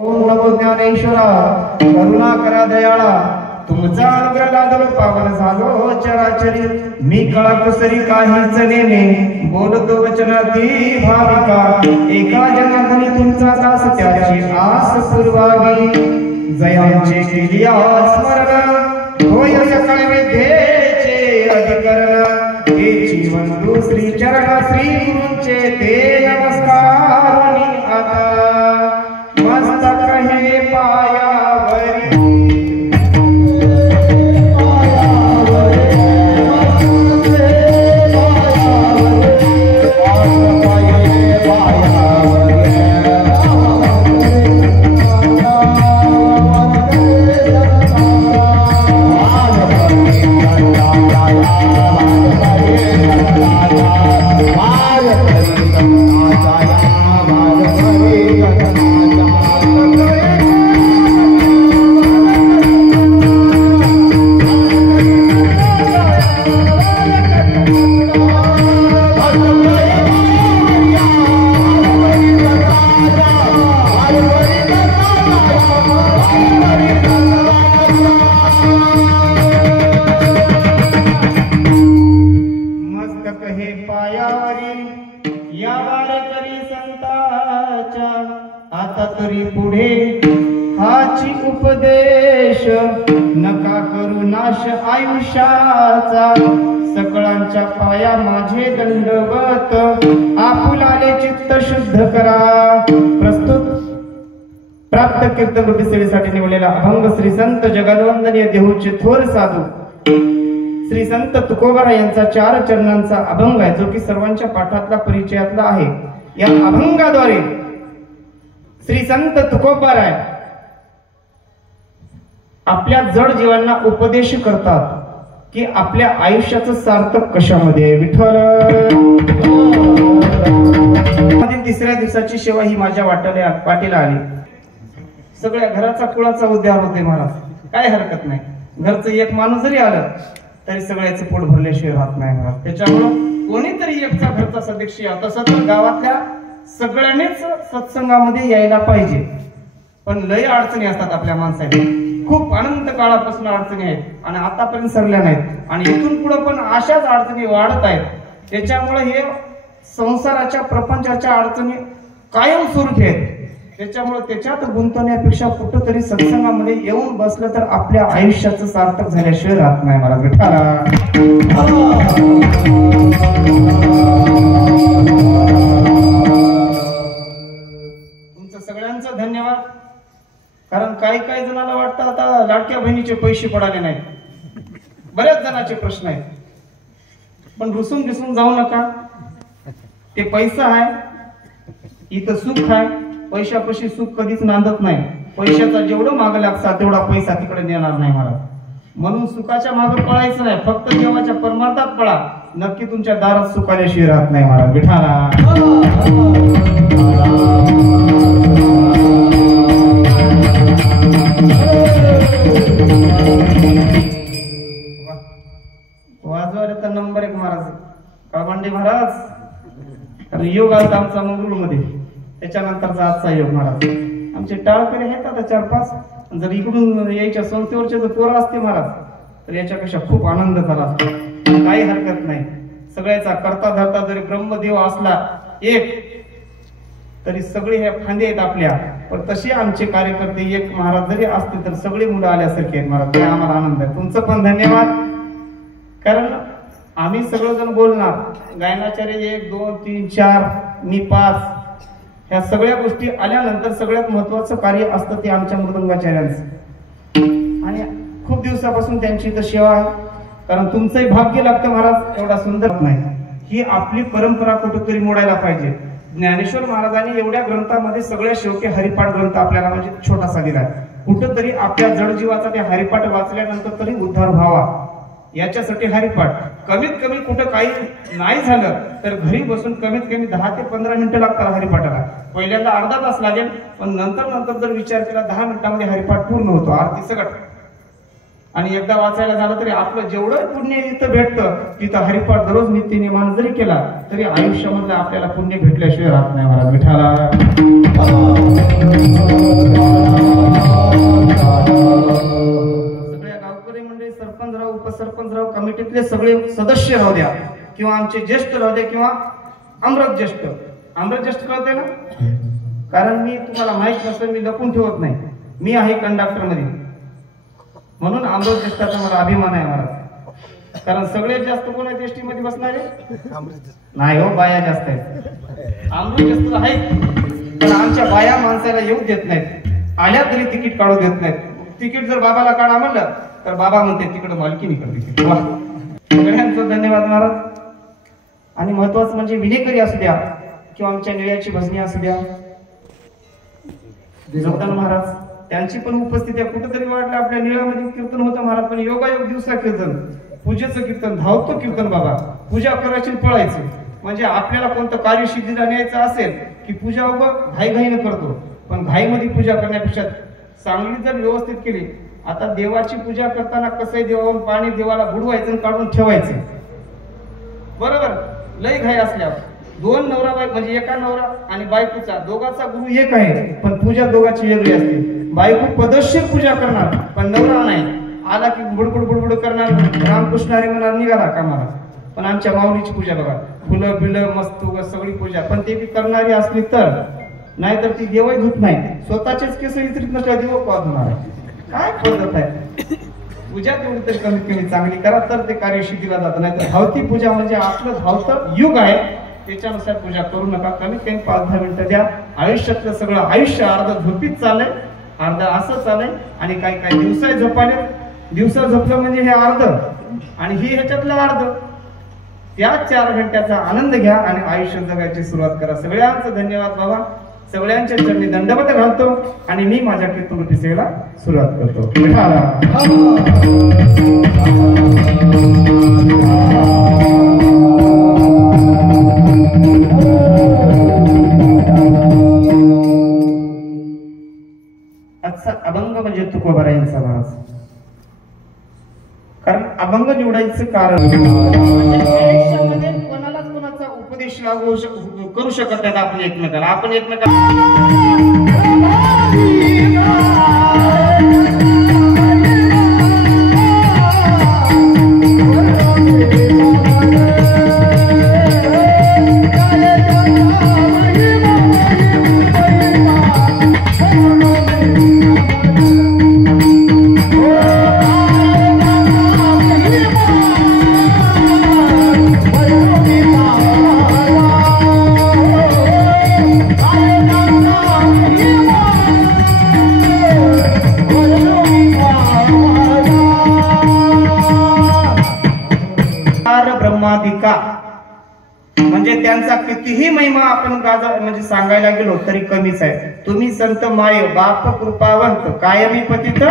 ओम नमो ज्ञानेश्वरा करुणा करा दयाळा तुमचा अनुग्रह लादलो पावन झालो चराचरी मी कळा कसरी काहीच नेने बोलतो वचनाती भाविका एका जनार्दनी तुमचा दास त्याची आस पुरवावी जयांचे केली स्मरण होय सकळ विद्येचे अधिकरण हे जीवन दुसरी चरण श्री गुरूंचे ते नमस्कार आता मस्तक हे पायावरी उपदेश नका करू नाश आयुष्याचा सकळांच्या पाया माझे दंडवत आपुलाले चित्त शुद्ध करा। प्रस्तुत प्राप्त कीर्तन सेवेसाठी निवडलेला अभंग श्री संत जगन्वंदनीय देहूचे थोर साधू श्री संत तुकोबारा यांचा 4 चरणांचा अभंग आहे, जो की सर्वांच्या पाठातला परिचयातला आहे। या अभंगाद्वारे श्री संत तुकोबारा आपल्या जड जीवांना उपदेश करतात की आपल्या आयुष्याचं सार्थक कशामध्ये आहे। विठ्ठल तिसऱ्या दिवसाची सेवा ही माझ्या वाटेला आली। सगळ्या घराचा कुळाचा उद्धार होते महाराज, काय हरकत नाही। घरचं एक माणूस जरी आलं तरी सगळ्याचं पोट भरल्याशिवाय राहत नाही महाराज। त्याच्यामुळं कोणीतरी एकचा घरचा सदस्य तसं तर गावातल्या सगळ्यांनीच सत्संगामध्ये यायला पाहिजे। पण लय अडचणी असतात आपल्या माणसाला, खूप अनंत काळापासून अडचणी आहेत आणि आतापर्यंत सरल्या नाहीत आणि इथून पुढे पण अशाच अडचणी वाढत आहेत। त्याच्यामुळे हे संसाराच्या प्रपंचाच्या अडचणी कायम स्वरूपी आहेत। त्याच्यामुळे त्याच्यात गुंतवण्यापेक्षा कुठंतरी सत्संगामध्ये येऊन बसलं तर आपल्या आयुष्याचं सार्थक झाल्याशिवाय राहत नाही मला विठाला। तुमचं सगळ्यांचं धन्यवाद। कारण काही जणांना वाटतं आता लाडक्या बहिणीचे पैसे पडाले नाहीत, बऱ्याच जणांचे प्रश्न आहेत। पण रुसून जाऊ नका, ते पैसा आहे, इथं सुख आहे। पैशापाशी सुख कधीच नांदत नाही। पैशाचा जेवढं माग लागतात तेवढा पैसा तिकडे नेणार नाही महाराज। म्हणून सुखाच्या मागे पळायचं नाही, फक्त देवाच्या परमार्थात पळा, नक्की तुमच्या दारात सुख आल्याशिवाय राहत नाही महाराज विठाला। वाजवायचा नंबर 1 महाराज काळबांडे महाराज। योग आलता आमचा मंगरुळमध्ये, त्याच्यानंतरचा आजचा योग महाराज। आमचे टाळकरी आहेत आता 4-5, जर इकडून यायच्या संस्थेवरचे जर पोरं असते महाराज तर याच्यापेक्षा खूप आनंद झाला असता, काही हरकत नाही। सगळ्याचा करता धरता जरी ब्रह्मदेव असला एक तरी सगळे हे फांदे आहेत आपल्या, पण तसे आमचे कार्यकर्ते एक महाराज जरी असते तर सगळे मुलं आल्यासारखे आहेत महाराज। आम्हाला आनंद आहे, तुमचं पण धन्यवाद। कारण आम्ही सगळेजण बोलणार, गायनाचार्य 1 2 3 4 मी 5, ह्या सगळ्या गोष्टी आल्यानंतर सगळ्यात महत्वाचं कार्य असतं ते आमच्या मृदंगाचार्यांचं। आणि खूप दिवसापासून त्यांची इथं सेवा आहे, कारण तुमचंही भाग्य लागतं महाराज, एवढा सुंदर नाही। ही आपली परंपरा कुठेतरी मोडायला पाहिजे। ज्ञानेश्वर महाराजांनी एवढ्या ग्रंथामध्ये सगळ्या शेवटी हरिपाठ ग्रंथ आपल्याला म्हणजे छोटासा दिलाय। कुठंतरी आपल्या जडजीवाचा ते हरिपाठ वाचल्यानंतर तरी उद्धार व्हावा याच्यासाठी हरिपाठ। कमीत कमी कुठं काही नाही झालं तर घरी बसून कमीत कमी 10 ते 15 मिनिटं लागतात हरिपाठाला। पहिल्यांदा अर्धा तास लागेल, पण नंतर जर विचार केला 10 मिनिटांमध्ये हरिपाठ पूर्ण होतो, आरती सगळं। आणि एकदा वाचायला झालं तरी आपलं जेवढं पुण्य इथं भेटतं तिथं हरिपाठ दररोज नित्यनेमानं जरी केला तरी आयुष्यामधलं आपल्याला पुण्य भेटल्याशिवाय राहत नाही महाराज विठाला. सगळ्या गावकरी मंडळी, सरपंचराव, उपसरपंचराव, कमिटीतले सगळे सदस्य राहू द्या किंवा आमचे ज्येष्ठ राहू द्या किंवा अमृत ज्येष्ठ कळते ना, कारण मी तुम्हाला माहित नसेल मी लपून ठेवत नाही, मी आहे कंडक्टर मध्ये म्हणून अमृत ज्येष्ठाचा मला अभिमान आहे महाराज. कारण सगळ्यात जास्त कोण आहे एसटी मध्ये बसणारे? नाही हो, बाया जास्त आहेत. अमृत ज्येष्ठ आहेत पण आमच्या बाया माणसाला येऊ देत नाहीत, आल्या तरी तिकीट काढू देत नाहीत. तिकीट जर बाबाला काढा म्हणलं तर बाबा म्हणते तिकडे मालकीनीकडे तिकीट. वा, सगळ्यांचं धन्यवाद महाराज. आणि महत्वाचं म्हणजे विनेकरी असू द्या किंवा आमच्या निळ्याची भजनी असू द्या, जोगदान महाराज त्यांची पण उपस्थिती आहे. कुठेतरी वाटलं आपल्या निळ्यामध्ये कीर्तन होतं महाराज, पण योगायोग दिवसा कीर्तन, पूजेचं कीर्तन, धावतं कीर्तन. बाबा पूजा करायची पळायचं, म्हणजे आपल्याला कोणतं कार्य सिद्धीला न्यायचं असेल की पूजा उभं घाईघाईनं करतो, पण घाईमध्ये पूजा करण्यापेक्षा चांगली जर व्यवस्थित केली. आता देवाची पूजा करताना कसंही देवावरून पाणी देवाला बुडवायचं काढून ठेवायचं, बरोबर. लय घाई असल्यावर दोन नवरा बायको म्हणजे एका नवरा आणि बायकोचा दोघाचा गुरु एक आहे, पण पूजा दोघाची वेगळी असते. बायको पदशीर पूजा करणार पण नवरा नाही, आला की बुडबुड बुडबुड करणार, रामकृष्णारी म्हणणार निघाला कामाला. पण आमच्या माऊलीची पूजा बघा, फुलं बिलं मस्त सगळी पूजा, पण ते बी करणारी असली तर, नाहीतर ती देवही धुत नाही, स्वतःचेच केस इतरीत नसल्या देव पाहणार आहे. काय पद्धत आहे? पूजा तेवढी तरी कमीत कमी चांगली करा तर ते कार्य सिद्धीला जात. नाही तर धावती पूजा म्हणजे आपलं धावतं युग आहे, त्याच्यानुसार पूजा करू नका. कमीत कमी 5-10 मिनिटं द्या. आयुष्यातलं सगळं आयुष्य अर्ध झोपीत चाललंय, अर्ध असं चाललंय, आणि काही काही दिवसा झोपाले. दिवसा झोपलं म्हणजे हे अर्ध आणि ही ह्याच्यातलं अर्ध. त्या 4 घंट्याचा आनंद घ्या आणि आयुष्य जगायची सुरुवात करा. सगळ्यांचं धन्यवाद बाबा. सगळ्यांच्या चरणी दंडवत घालतो आणि मी माझ्या कीर्तन सेवेला सुरुवात करतो. आजचा अभंग म्हणजे तुकोबारायांचा महाराज. कारण अभंग निवडायचं कारण आयुष्यामध्ये कोणालाच कोणाचा उपदेश लागू करू शकत नाही आपण एकमेकाला. आपण ब्रह्मादिका म्हणजे त्यांचा कितीही महिमा आपण म्हणजे सांगायला गेलो तरी कमीच आहे. तुम्ही संत माय बाप कृपावंत कायमी पतित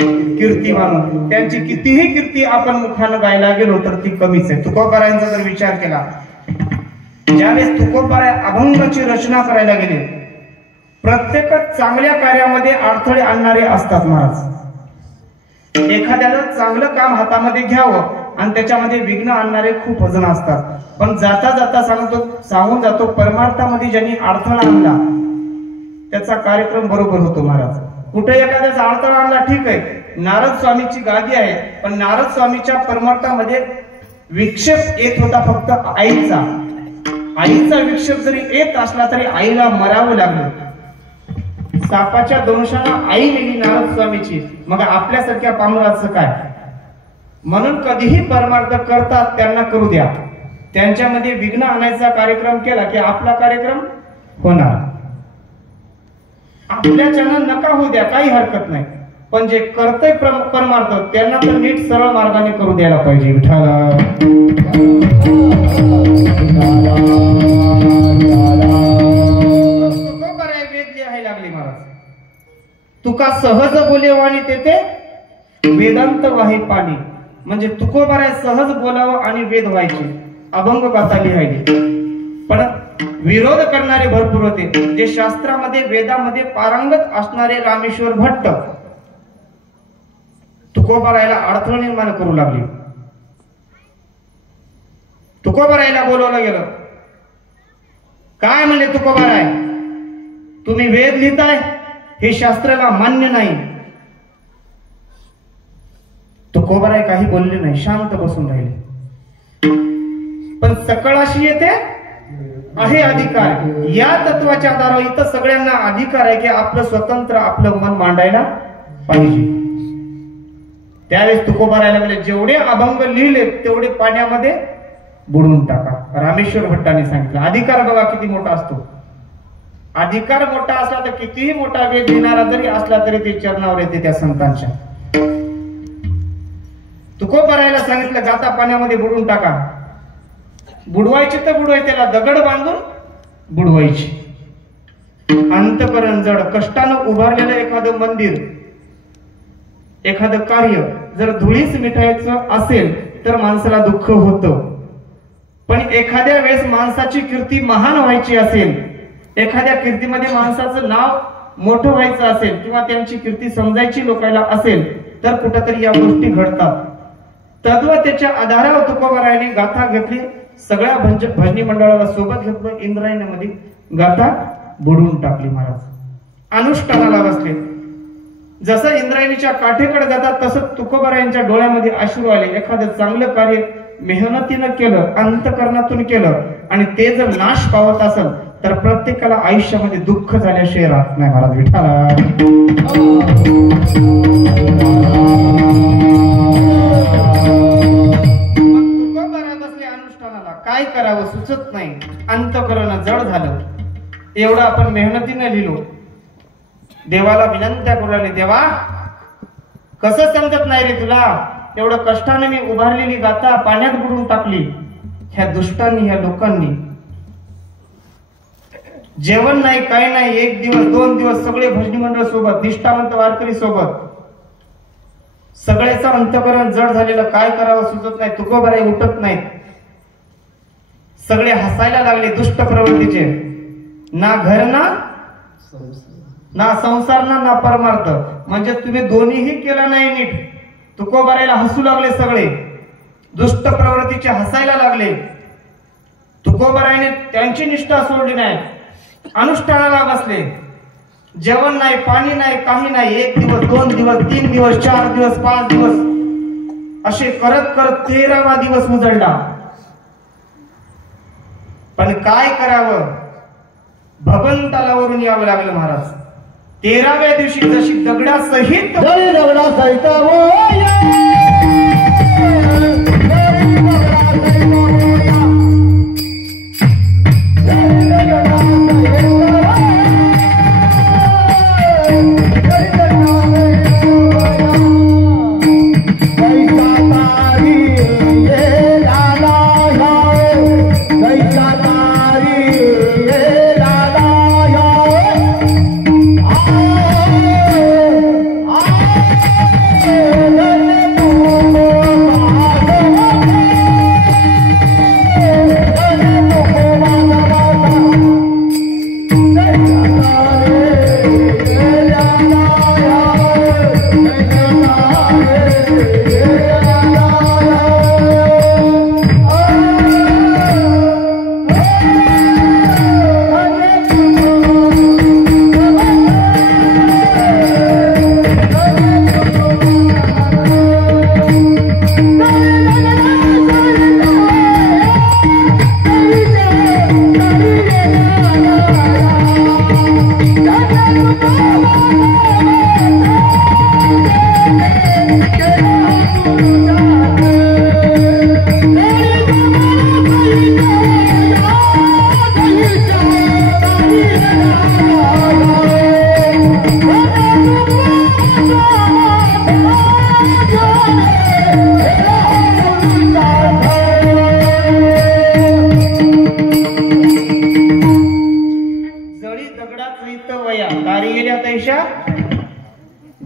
कीर्तिवान, त्यांची कितीही कीर्ती आपण मुखानं गायला गेलो तर ती कमीच आहे. तुकोबारायांचा जर विचार केला, ज्यावेळेस तुकोबाराय अभंगाची रचना करायला गेले, प्रत्येक चांगल्या कार्यामध्ये अडथळे आणणारे असतात महाराज. एखाद्याला चांगलं काम हातामध्ये घ्यावं आणि त्याच्यामध्ये विघ्न आणणारे खूप जण असतात, पण जाता जाता सांगून जातो परमार्थामध्ये ज्यांनी अडथळा आणला त्याचा कार्यक्रम बरोबर होतो महाराज. कुठे एखाद्याचा अडथळा आणला ठीक आहे, नारद स्वामीची गादी आहे, पण नारद स्वामीच्या परमार्थामध्ये विक्षेप येत होता फक्त आईचा. आईचा विक्षेप जरी येत असला तरी आईला मरावं लागलं. सापाच्या दंशाला आई नेली नारद स्वामीची, मग आपल्यासारख्या पामराचं काय? म्हणून कधीही परमार्थ करतात त्यांना करू द्या. त्यांच्यामध्ये विघ्न आणायचा कार्यक्रम केला की आपला कार्यक्रम होणार. आपल्याच्यानं नका होऊ द्या, काही हरकत नाही, पण जे करतोय परमार्थ त्यांना तर नीट सरळ मार्गाने करू द्यायला पाहिजे. विठाला वेद लिहायला लागले महाराज. तुका सहज बोले वाणी तेथे वेदांत वाहे पाणी, म्हणजे तुकोबाराय सहज बोलावं आणि वेद व्हायचे, अभंग गाथा लिहायचे. पण विरोध करणारे भरपूर होते. जे शास्त्रामध्ये वेदामध्ये पारंगत असणारे रामेश्वर भट्ट तुकोबारायला अडथळा निर्माण करू लागली. तुकोबारायला बोलवलं गेलं. काय म्हणले तुकोबाराय, तुम्ही वेद लिहिताय हे शास्त्राला मान्य नाही. तुकोबाराय काही बोलले नाही, शांत बसून राहिले. पण सकळ अशी येते आहे अधिकार. या तत्वाच्या आधारावर इथं सगळ्यांना अधिकार आहे की आपलं स्वतंत्र आपलं मन मांडायला पाहिजे. त्यावेळेस तुकोबारायला म्हणले जेवढे अभंग लिहिले तेवढे पाण्यामध्ये बुडवून टाका. रामेश्वर भट्टांनी सांगितलं. अधिकार बघा किती मोठा असतो. अधिकार मोठा असला तर कितीही मोठा वेद लिहिणारा जरी असला तरी ते चरणावर येते त्या संतांच्या. तुकोबारायला सांगितलं गाता पाण्यामध्ये बुडवून टाका. बुडवायचे तर बुडवायचे, त्याला दगड बांधून बुडवायचे. अंतकरण जड, कष्टानं उभारलेलं एखादं मंदिर, एखादं कार्य जर धुळीस मिटायचं असेल तर माणसाला दुःख होतं. पण एखाद्या वेळेस माणसाची कीर्ती महान व्हायची असेल, एखाद्या कीर्तीमध्ये माणसाचं नाव मोठं व्हायचं असेल किंवा त्यांची कीर्ती समजायची लोकांना असेल तर कुठेतरी या गोष्टी घडतात. तद्वतेच्या आधारावर तुकोबारायांनी गाथा घेतली. सगळ्या भजनी मंडळाला सोबत घेतलं. इंद्रायणीमध्ये गाथा बुडवून टाकली. महाराज अनुष्ठानाला बसले. जसं इंद्रायणीच्या काठेकडे जातात तसं तुकोबारायांच्या डोळ्यामध्ये अश्रू आले. एखादं चांगलं कार्य मेहनतीनं केलं, अंतकरणातून केलं आणि ते जर नाश पावत असेल तर प्रत्येकाला आयुष्यामध्ये दुःख झाल्याशिवाय राहत नाही. महाराज विठाला काय करावं सुचत नाही. अंतकरण जड झालं. एवढं आपण मेहनतीने लिहिलो. देवाला विनंत्या करू लागले, देवा कसं समजत नाही रे तुला. एवढं कष्टाने मी उभारलेली गाथा पाण्यात बुडवून टाकली. ह्या दुष्टांनी, ह्या लोकांनी जेवण नाही, काय नाही. 1 दिवस 2 दिवस सगळे भजनी मंडळ सोबत, निष्ठावंत वारकरी सोबत, सगळ्याचं अंतकरण जड झालेलं. काय करावं सुचत नाही. तुकोबाराय उठत नाहीत. सगळे हसायला लागले. दुष्ट प्रवृत्तीचे, ना घर ना संसार ना परमार्थ. म्हणजे तुम्ही दोन्हीही केलं नाही नीट. तुकोबारायला हसू लागले. सगळे दुष्ट प्रवृत्तीचे हसायला लागले. तुकोबारायने त्यांची निष्ठा सोडली नाही. अनुष्ठानाला बसले. जेवण नाही, पाणी नाही, काही नाही. 1 दिवस 2 दिवस 3 दिवस 4 दिवस 5 दिवस असे करत करत 13वा दिवस उजळला. पण काय करावं, भगवंताला वरून यावं लागलं. महाराज 13व्या दिवशी जशी दगडासहित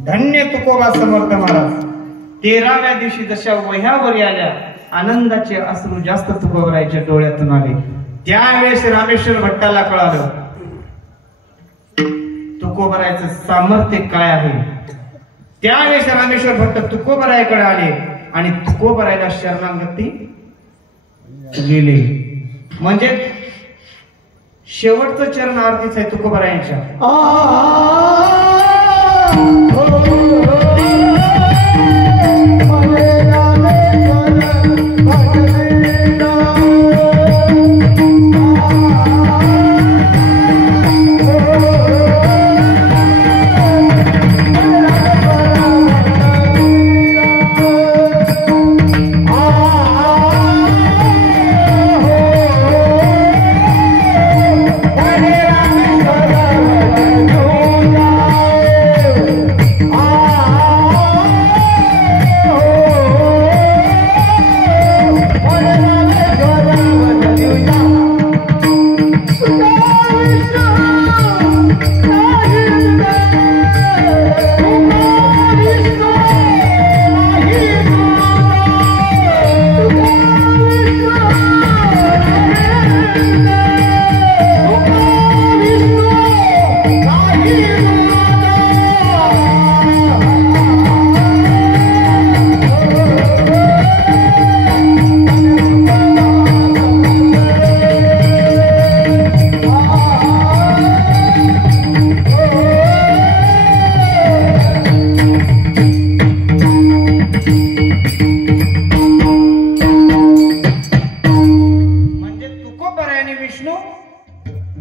धन्य तुकोबा समर्थ महाराज 13व्या दिवशी जशा वह्यावर आल्या आनंदाचे अश्रू जास्त तुकोबारायच्या डोळ्यातून आले. त्यावेळेस रामेश्वर भट्टाला कळालं तुकोबारायचं सामर्थ्य काय आहे. त्यावेळेस रामेश्वर भक्त तुकोबरायाकडे आले आणि तुकोबरायाला शरणागती गेले. म्हणजे शेवटचं चरण आरतीच आहे तुकोबरायांच्या.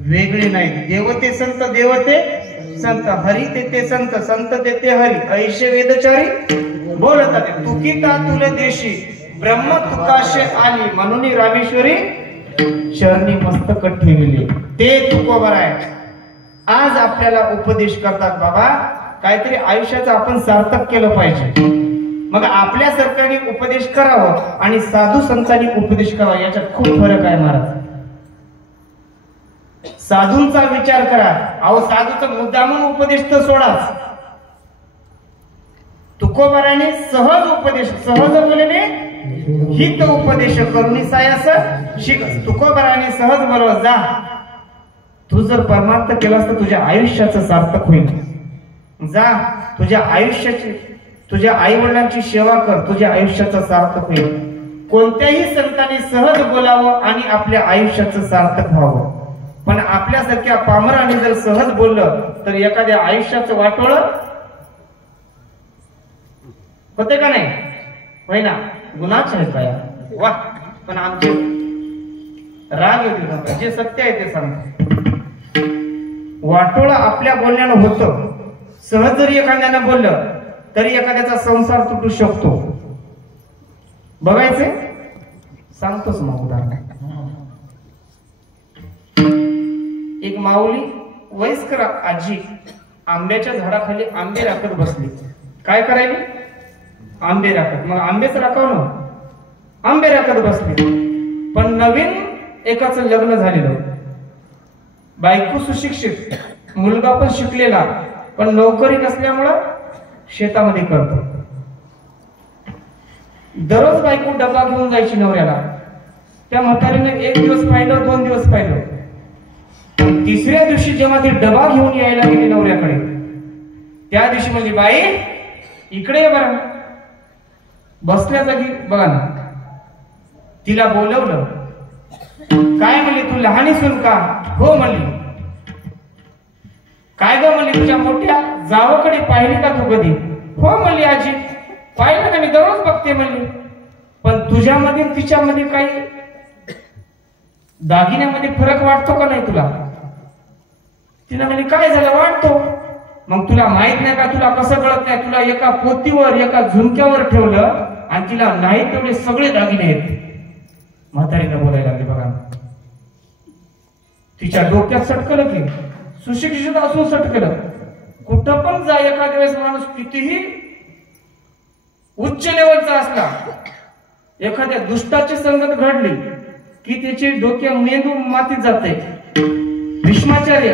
वेगळे नाही. देवते संत देवते संत, हरी ते संत संत ते हरी, ऐशे वेदचारी बोलतात. तुकिता तुले देशी ब्रह्म तुकाशे आली, म्हणून रामेश्वरी चरणी मस्तक ठेवले. ते तुकोबराय आज आपल्याला उपदेश करतात. बाबा काहीतरी आयुष्याचं आपण सार्थक केलं पाहिजे. मग आपल्या सरकारने उपदेश करावं आणि साधू संतांनी उपदेश करावा, याच्यात खूप फरक आहे महाराज. साधूंचा विचार करा. अहो साधूचा मुद्दामून उपदेश तर सोडाच. तुकोबराने सहज उपदेश, सहज बोलणे हित उपदेश करून सायास शिक. तुकोबराने सहज बोलव, जा तू जर परमार्थ केलास तर तुझ्या आयुष्याचं सार्थक होईल. जा तुझ्या आयुष्याची, तुझ्या आई वडिलांची सेवा कर, तुझ्या आयुष्याचं सार्थक होईल. कोणत्याही संतांनी सहज बोलावं आणि आपल्या आयुष्याचं सार्थक व्हावं. पण आपल्यासारख्या पामराने जर सहज बोललं तर एखाद्या आयुष्याचं वाटोळ होते का नाही? होय ना, गुन्हाच आहे काय वा. पण आमचे राग येते, जे सत्य आहे ते सांगतो. वाटोळ आपल्या बोलण्यानं होतं. सहज जरी एखाद्यानं बोललं तरी एखाद्याचा संसार तुटू शकतो. बघायचे सांगतोच मग उदाहरण. एक माऊली वयस्कर आजी आंब्याच्या झाडाखाली आंबे राखत बसली. काय करायली? आंबे राखत. मग आंबेच राखाव ना, आंबे राखत बसली. पण नवीन एकाचं लग्न झालेलं, बायको सुशिक्षित, मुलगा पण शिकलेला, पण नोकरी नसल्यामुळं शेतामध्ये करतो. दररोज बायको डबा घेऊन जायची नवऱ्याला. त्या म्हातारीने एक दिवस पाहिलं, 2 दिवस पाहिलं. तिसऱ्या दिवशी जेव्हा ती डबा घेऊन यायला गेली नवऱ्याकडे, त्या दिवशी म्हणजे बाई इकडे ये बरं. बसल्या जागी बघा ना, तिला बोलवलं. काय म्हणली? तू लहानी सून का? हो म्हणली. काय ग म्हणली? तुझ्या मोठ्या जावाकडे पाहिली का तू कधी? हो म्हणली आजी, पाहिलं ना, मी दररोज बघते म्हणली. पण तुझ्यामध्ये तिच्यामध्ये काही दागिन्यामध्ये फरक वाटतो का नाही तुला? तिला म्हणजे काय झालं? वाटतो. मग तुला माहित नाही का? तुला कसं कळत नाही? तुला एका पोतीवर, एका झुमक्यावर ठेवलं आणि तिला नाही तेवढे सगळे दागिने आहेत. म्हातारीला बोलायला लागले. बघा तिच्या डोक्यात सटकलं की, सुशिक्षित असून सटकलं. कुठं पण जा, एखाद्या वेळेस माणूस कितीही उच्च लेवलचा असला, एखाद्या दुष्टाची संगत घडली की त्याची डोक्या मेंदू मातीत जाते. भीष्माचार्य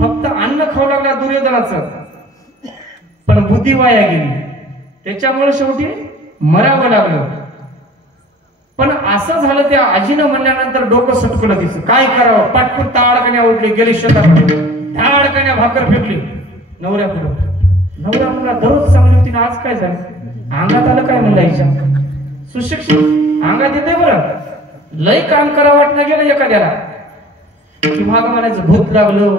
फक्त अन्न खाऊ लागला दुर्योधनाचं, पण बुद्धी वाया गेली. त्याच्यामुळे शेवटी मरावं लागलं. पण असं झालं त्या आजीनं म्हणल्यानंतर डोकं सटकलं तिचं. काय करावं? पाटकून ताडकण्या उठली, गेली शेताकडे, ताडकण्या भाकर फेकली नवऱ्या पुढं. नवऱ्या मुला दररोज चांगली होती ना, आज काय झालं? अंगात आलं काय म्हणलं आईच्या? सुशिक्षित अंगात येते बरं. लय काम करा वाटणं गेलं एखाद्याला की मागं म्हणायचं भूत लागलं,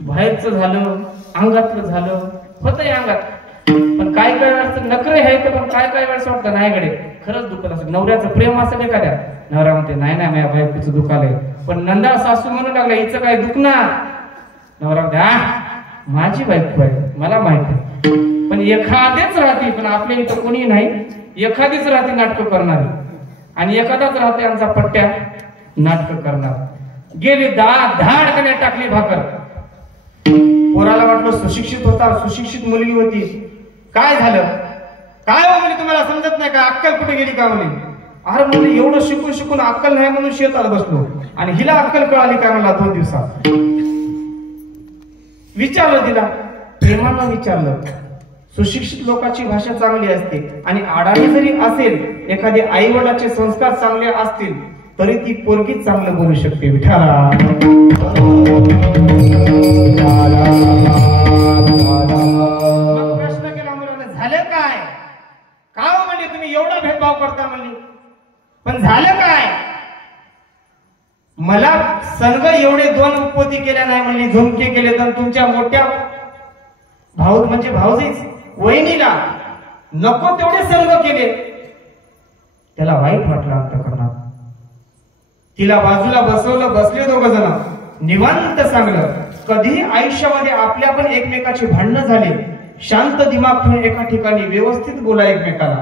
बाहेरचं झालं, अंगातलं झालं, होतंय अंगात. पण काय काय वेळेस नखरे आहे तर, पण काय काय वेळेस वाटतं नाही गडे खरंच दुखत असेल. नवऱ्याचं प्रेम असेल एखाद्या, नवरा म्हणते नाही नाही माझ्या बायकोचं दुखालंय, पण नंदा सासू म्हणू लागला हिचं काय दुखणार? नवरा म्हणते माझी बायको आहे मला माहिती आहे. पण एखादेच राहते, पण आपल्या इथं कोणी नाही, एखादीच राहते नाटक करणारी, आणि एखादाच राहते आमचा पट्ट्या नाटक करणार. गेली धाड कने टाकली भाकर. पोराला वाटलं सुशिक्षित होता, सुशिक्षित मुलगी होती. काय झालं? काय हो म्हणे तुम्हाला समजत नाही का? अक्कल कुठे गेली का म्हणे? अरे म्हणजे एवढं शिकून शिकून अक्कल नाही म्हणून शेतात बसलो, आणि हिला अक्कल कळाली काय मला 2 दिवसात. विचारलं तिला, प्रेमानं विचारलं. सुशिक्षित लोकांची भाषा चांगली असते, आणि अडाणी जरी असेल, एखादे आई वडिलांचे संस्कार चांगले असतील तरी ती पोरगी चांगलं बोलू शकते. विठाला प्रश्न केला मुलाने, झालं काय? का म्हणजे तुम्ही एवढा भेदभाव करता म्हणली? पण झालं काय? मला संघ एवढे 2 उपपोती केल्या नाही म्हणली, झुमके केले, तर तुमच्या मोठ्या भाऊ म्हणजे भाऊजीच वहिनीला नको तेवढे संघ केले. त्याला वाईट वाटलं अंतःकरणात. तिला बाजूला बसवलं, बसले 2 जण, निवांत सांगलं. कधी आयुष्यामध्ये आपल्या पण एकमेकाची भांडणं झाले, शांत दिमाग ठेवून एका ठिकाणी व्यवस्थित बोला एकमेकाला.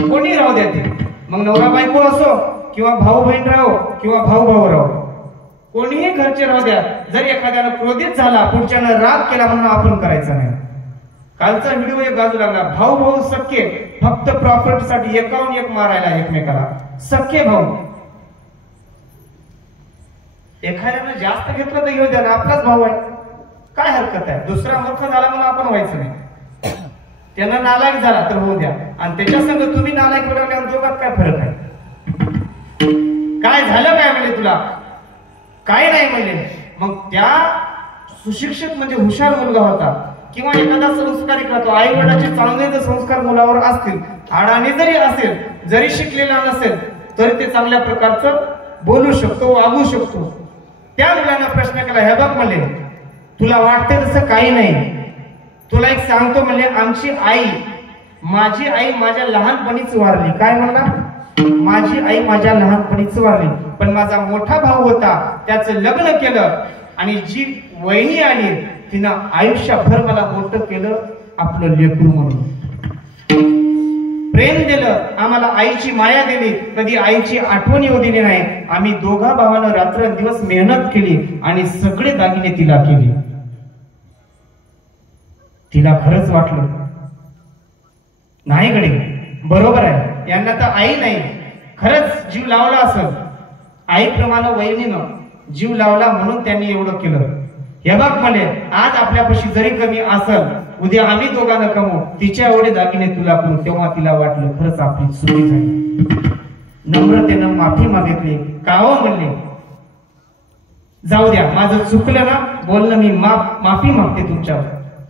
कोणी राहू द्या ते, मग नवरा बायको असो किंवा भाऊ बहीण राहो किंवा भाऊ भाऊ राहो, कोणीही घरचे राहू द्या. जर एखाद्याला क्रोधित झाला, पुढच्यानं राग केला म्हणून आपण करायचं नाही. कालचा व्हिडिओ एक गाजू लागला, भाऊ भाऊ सख्खे फक्त प्रॉपर्टीसाठी एकाहून एक मारायला एकमेकाला. सख्खे भाऊ, एखाद्यानं जास्त घेतलं तर येऊ द्या ना, आपलाच भाऊ आहे, काय हरकत आहे? दुसरा मूर्ख झाला म्हणून आपण व्हायचं नाही. त्यानं नालायक झाला तर होऊ द्या, आणि त्याच्या संग तुम्ही नालायक बनवल्या, दोघात काय फरक आहे? काय झालं काय म्हणजे तुला? काय नाही म्हणले. मग त्या सुशिक्षित म्हणजे हुशार मुलगा होता, किंवा एखादा संस्कारिक राहतो, आई वडिलांचे चांगले जर संस्कार मुलावर असतील, अडाणी जरी असेल, जरी शिकलेला नसेल, तरी ते चांगल्या प्रकारचं बोलू शकतो, वागू शकतो. त्या मुलांना प्रश्न केला, हे बघ म्हणले तुला वाटते तसं काही नाही, तुला एक सांगतो म्हणले, आमची आई, माझी आई माझ्या लहानपणीच वारली. काय म्हणला? माझी आई माझ्या लहानपणीच वारली, पण माझा मोठा भाऊ होता, त्याचं लग्न केलं, आणि जी वहिनी आली तिनं आयुष्यभर मला मोठं केलं, आपलं लेकरू म्हणून प्रेम दिलं, आम्हाला आईची माया दिली, कधी आईची आठवण येऊ दिली नाही. आम्ही दोघा भावानं रात्रंदिवस मेहनत केली, आणि सगळे दागिने तिला केले. तिला खरंच वाटलं नाही गडे, बरोबर आहे, यांना तर आई नाही, खरंच जीव लावला असेल, आईप्रमाणे वहिनीनं जीव लावला म्हणून त्यांनी एवढं केलं. हे बघ म्हणे, आज आपल्यापाशी जरी कमी असेल, उद्या आम्ही दोघांना कमवू, तिच्या एवढे दागिने तुला करू. तेव्हा तिला वाटलं खरंच आपली चुकी झाली. नम्रतेनं माफी मागितली. का हो म्हणले, जाऊ द्या, माझं चुकलं ना बोलणं, मी माफी मागते तुमच्यावर.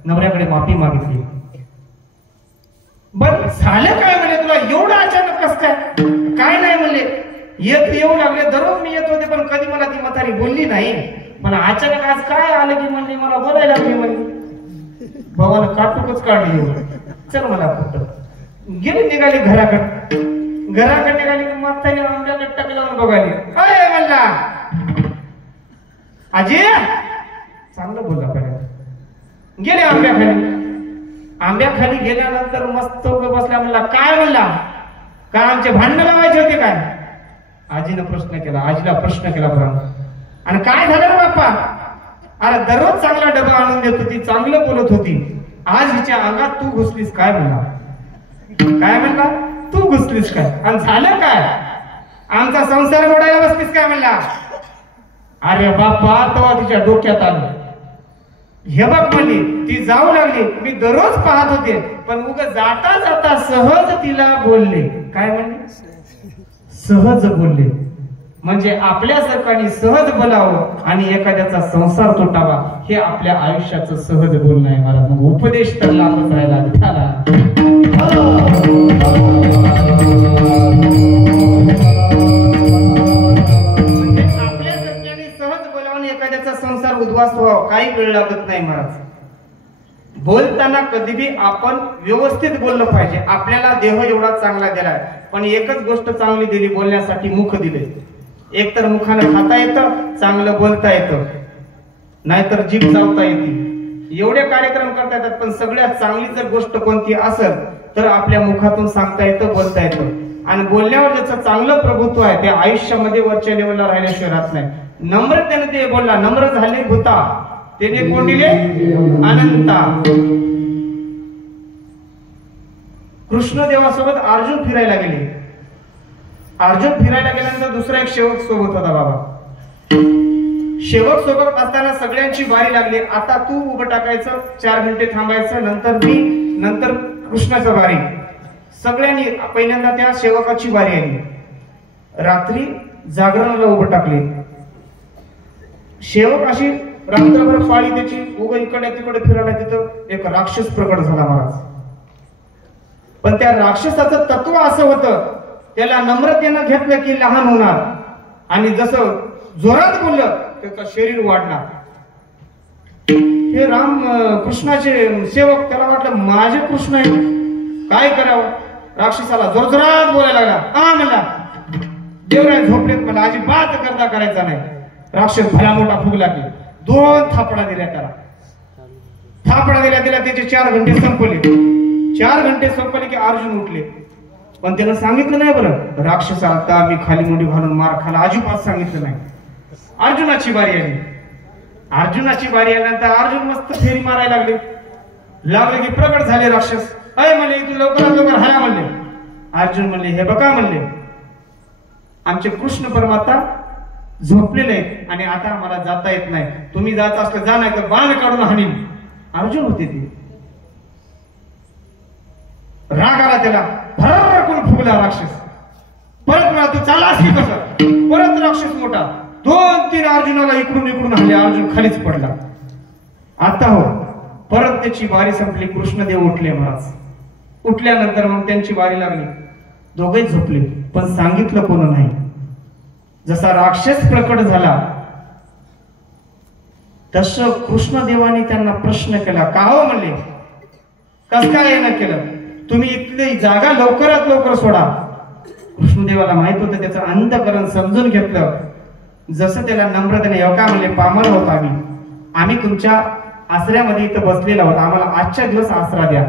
नवऱ्याकडे माफी मागितली. बर झालं काय म्हणे तुला एवढं अचानक कस काय? काय नाही म्हणले, येऊ लागले, दररोज मी येत होते, पण कधी मला ती म्हातारी बोलली नाही, पण अचानक आज काय आलं की म्हणले मला बोलायला लागली. म्हणजे भावानं काटूकच काढली, एवढं चल मला कुठं गेले, निघाली घराकडे. घराकडे निघाली की म्हातारी आंब्याला टक लावून बघाली. अरे म्हणला आजी, चांगलं बोलला पाहिजे. गेले आंब्याखाली. आंब्याखाली गेल्यानंतर मस्त बसल्या. म्हणला काय म्हणला, काय आमचे भांडण लावायचे होते काय? आजीनं प्रश्न केला. आजीला प्रश्न केला बरं, आणि काय झालं रे बाप्पा? अरे दररोज चांगला डबा आणून देत होती, चांगलं बोलत होती, आज हिच्या अंगात तू घुसलीस. काय म्हणला? काय म्हणला? तू घुसलीस काय? आणि झालं काय? आमचा संसार मोडायला बसलीस काय म्हणला? अरे बाप्पा, तेव्हा तिच्या डोक्यात आलं. हे बघ म्हणली, ती जाऊ लागली, मी दररोज पाहत होते, पण उग जाता जाता सहज तिला बोलले. काय म्हणले? सहज बोलले. म्हणजे आपल्या सरकारने सहज बोलावं आणि एखाद्याचा संसार तुटावा, हे आपल्या आयुष्याचं सहज बोलणं आहे. मला उपदेश तर लांबच राहिला. स्वभाव काही वेळ लागत नाही महाराज. बोलताना कधीही आपण व्यवस्थित बोललं पाहिजे. आपल्याला देह एवढा चांगला दिलाय, पण एकच गोष्ट चांगली दिली, बोलण्यासाठी मुख दिले. एक तर मुखानं खाता येतं, चांगलं बोलता येतं, नाहीतर जीभ चावता येते. एवढे कार्यक्रम करता येतात, पण सगळ्यात चांगली जर गोष्ट कोणती असेल तर आपल्या मुखातून सांगता येतं, बोलता येतं. आणि बोलण्यावर ज्याचं चांगलं प्रभुत्व आहे ते आयुष्यामध्ये वरच्या लेवलला राहिल्याशिवाय राहत नाही. नम्रतेने ते बोलला, नम्र झाले भूता त्याने कोण दिले अनंता. कृष्णदेवासोबत अर्जुन फिरायला गेले. अर्जुन फिरायला गेल्यानंतर दुसरा एक सेवक सोबत होता बाबा. सेवक सोबत असताना सगळ्यांची बारी लागली. आता तू उभं टाकायचं, 4 मिनिटे थांबायचं, नंतर कृष्णाचं बारी. सगळ्यांनी पहिल्यांदा त्या सेवकाची बारी आली. रात्री जागरणाला उभं टाकले. सेवक अशी रात्रभर पाळी त्याची उभं इकडे तिकडे फिरायला. तिथं एक राक्षस प्रकट झाला महाराज. पण त्या राक्षसाचं तत्व असं होतं, त्याला नम्रतेनं घेतलं की लहान होणार, आणि जसं जोरात बोललं त्याचं शरीर वाढणार. हे राम कृष्णाचे सेवक, त्याला वाटलं माझे कृष्ण आहे, काय करावं. राक्षसाला जोरजोरात बोलायला लागला. हा म्हणला, देवराय झोपलेत, मला अजिबात करता करायचा नाही. राक्षस भला मोठा फुगला की 2 थापडा दिल्या त्याला. थापडा दिल्या त्याचे 4 घंटे संपले. 4 घंटे संपले की अर्जुन उठले. पण त्यानं सांगितलं नाही बरं राक्षसा आता मी खाली मुंडी घालून मार खाला, अजिबात सांगितलं नाही. अर्जुनाची बारी आली. अर्जुनाची बारी आल्यानंतर अर्जुन मस्त फेरी मारायला लागले की प्रकट झाले राक्षस. अय म्हणले, तू लवकरात लवकर हाया म्हणले. अर्जुन म्हणले, हे बघा म्हणले, आमचे कृष्ण परमात्मा झोपलेले आहेत आणि आता मला जाता येत नाही. तुम्ही जात असलं जा, नाही तर बाण काढून हाणीन. अर्जुन होते ते. राग आला त्याला, भरकून फुगला राक्षस. परत मला तू चाललास की कसं. परत राक्षस मोठा 2-3 अर्जुनाला इकडून हल्ले. अर्जुन खालीच पडला. आता हो परत त्याची बारी संपली. कृष्णदेव उठले महाराज. उठल्यानंतर मग त्यांची बारी लागली. दोघेच झोपले, पण सांगितलं कोण नाही. जसा राक्षस प्रकट झाला तसं कृष्णदेवाने त्यांना प्रश्न केला. का हो म्हणले, कस काय येणं केलं, तुम्ही इथली जागा लवकरात लवकर सोडा. कृष्णदेवाला माहित होतं, त्याचं अंतःकरण समजून घेतलं. जसं त्याला नम्रतेने का म्हणले, पामर होत आम्ही तुमच्या आसऱ्यामध्ये इथं बसलेला होता, आम्हाला आजच्या दिवस आसरा द्या,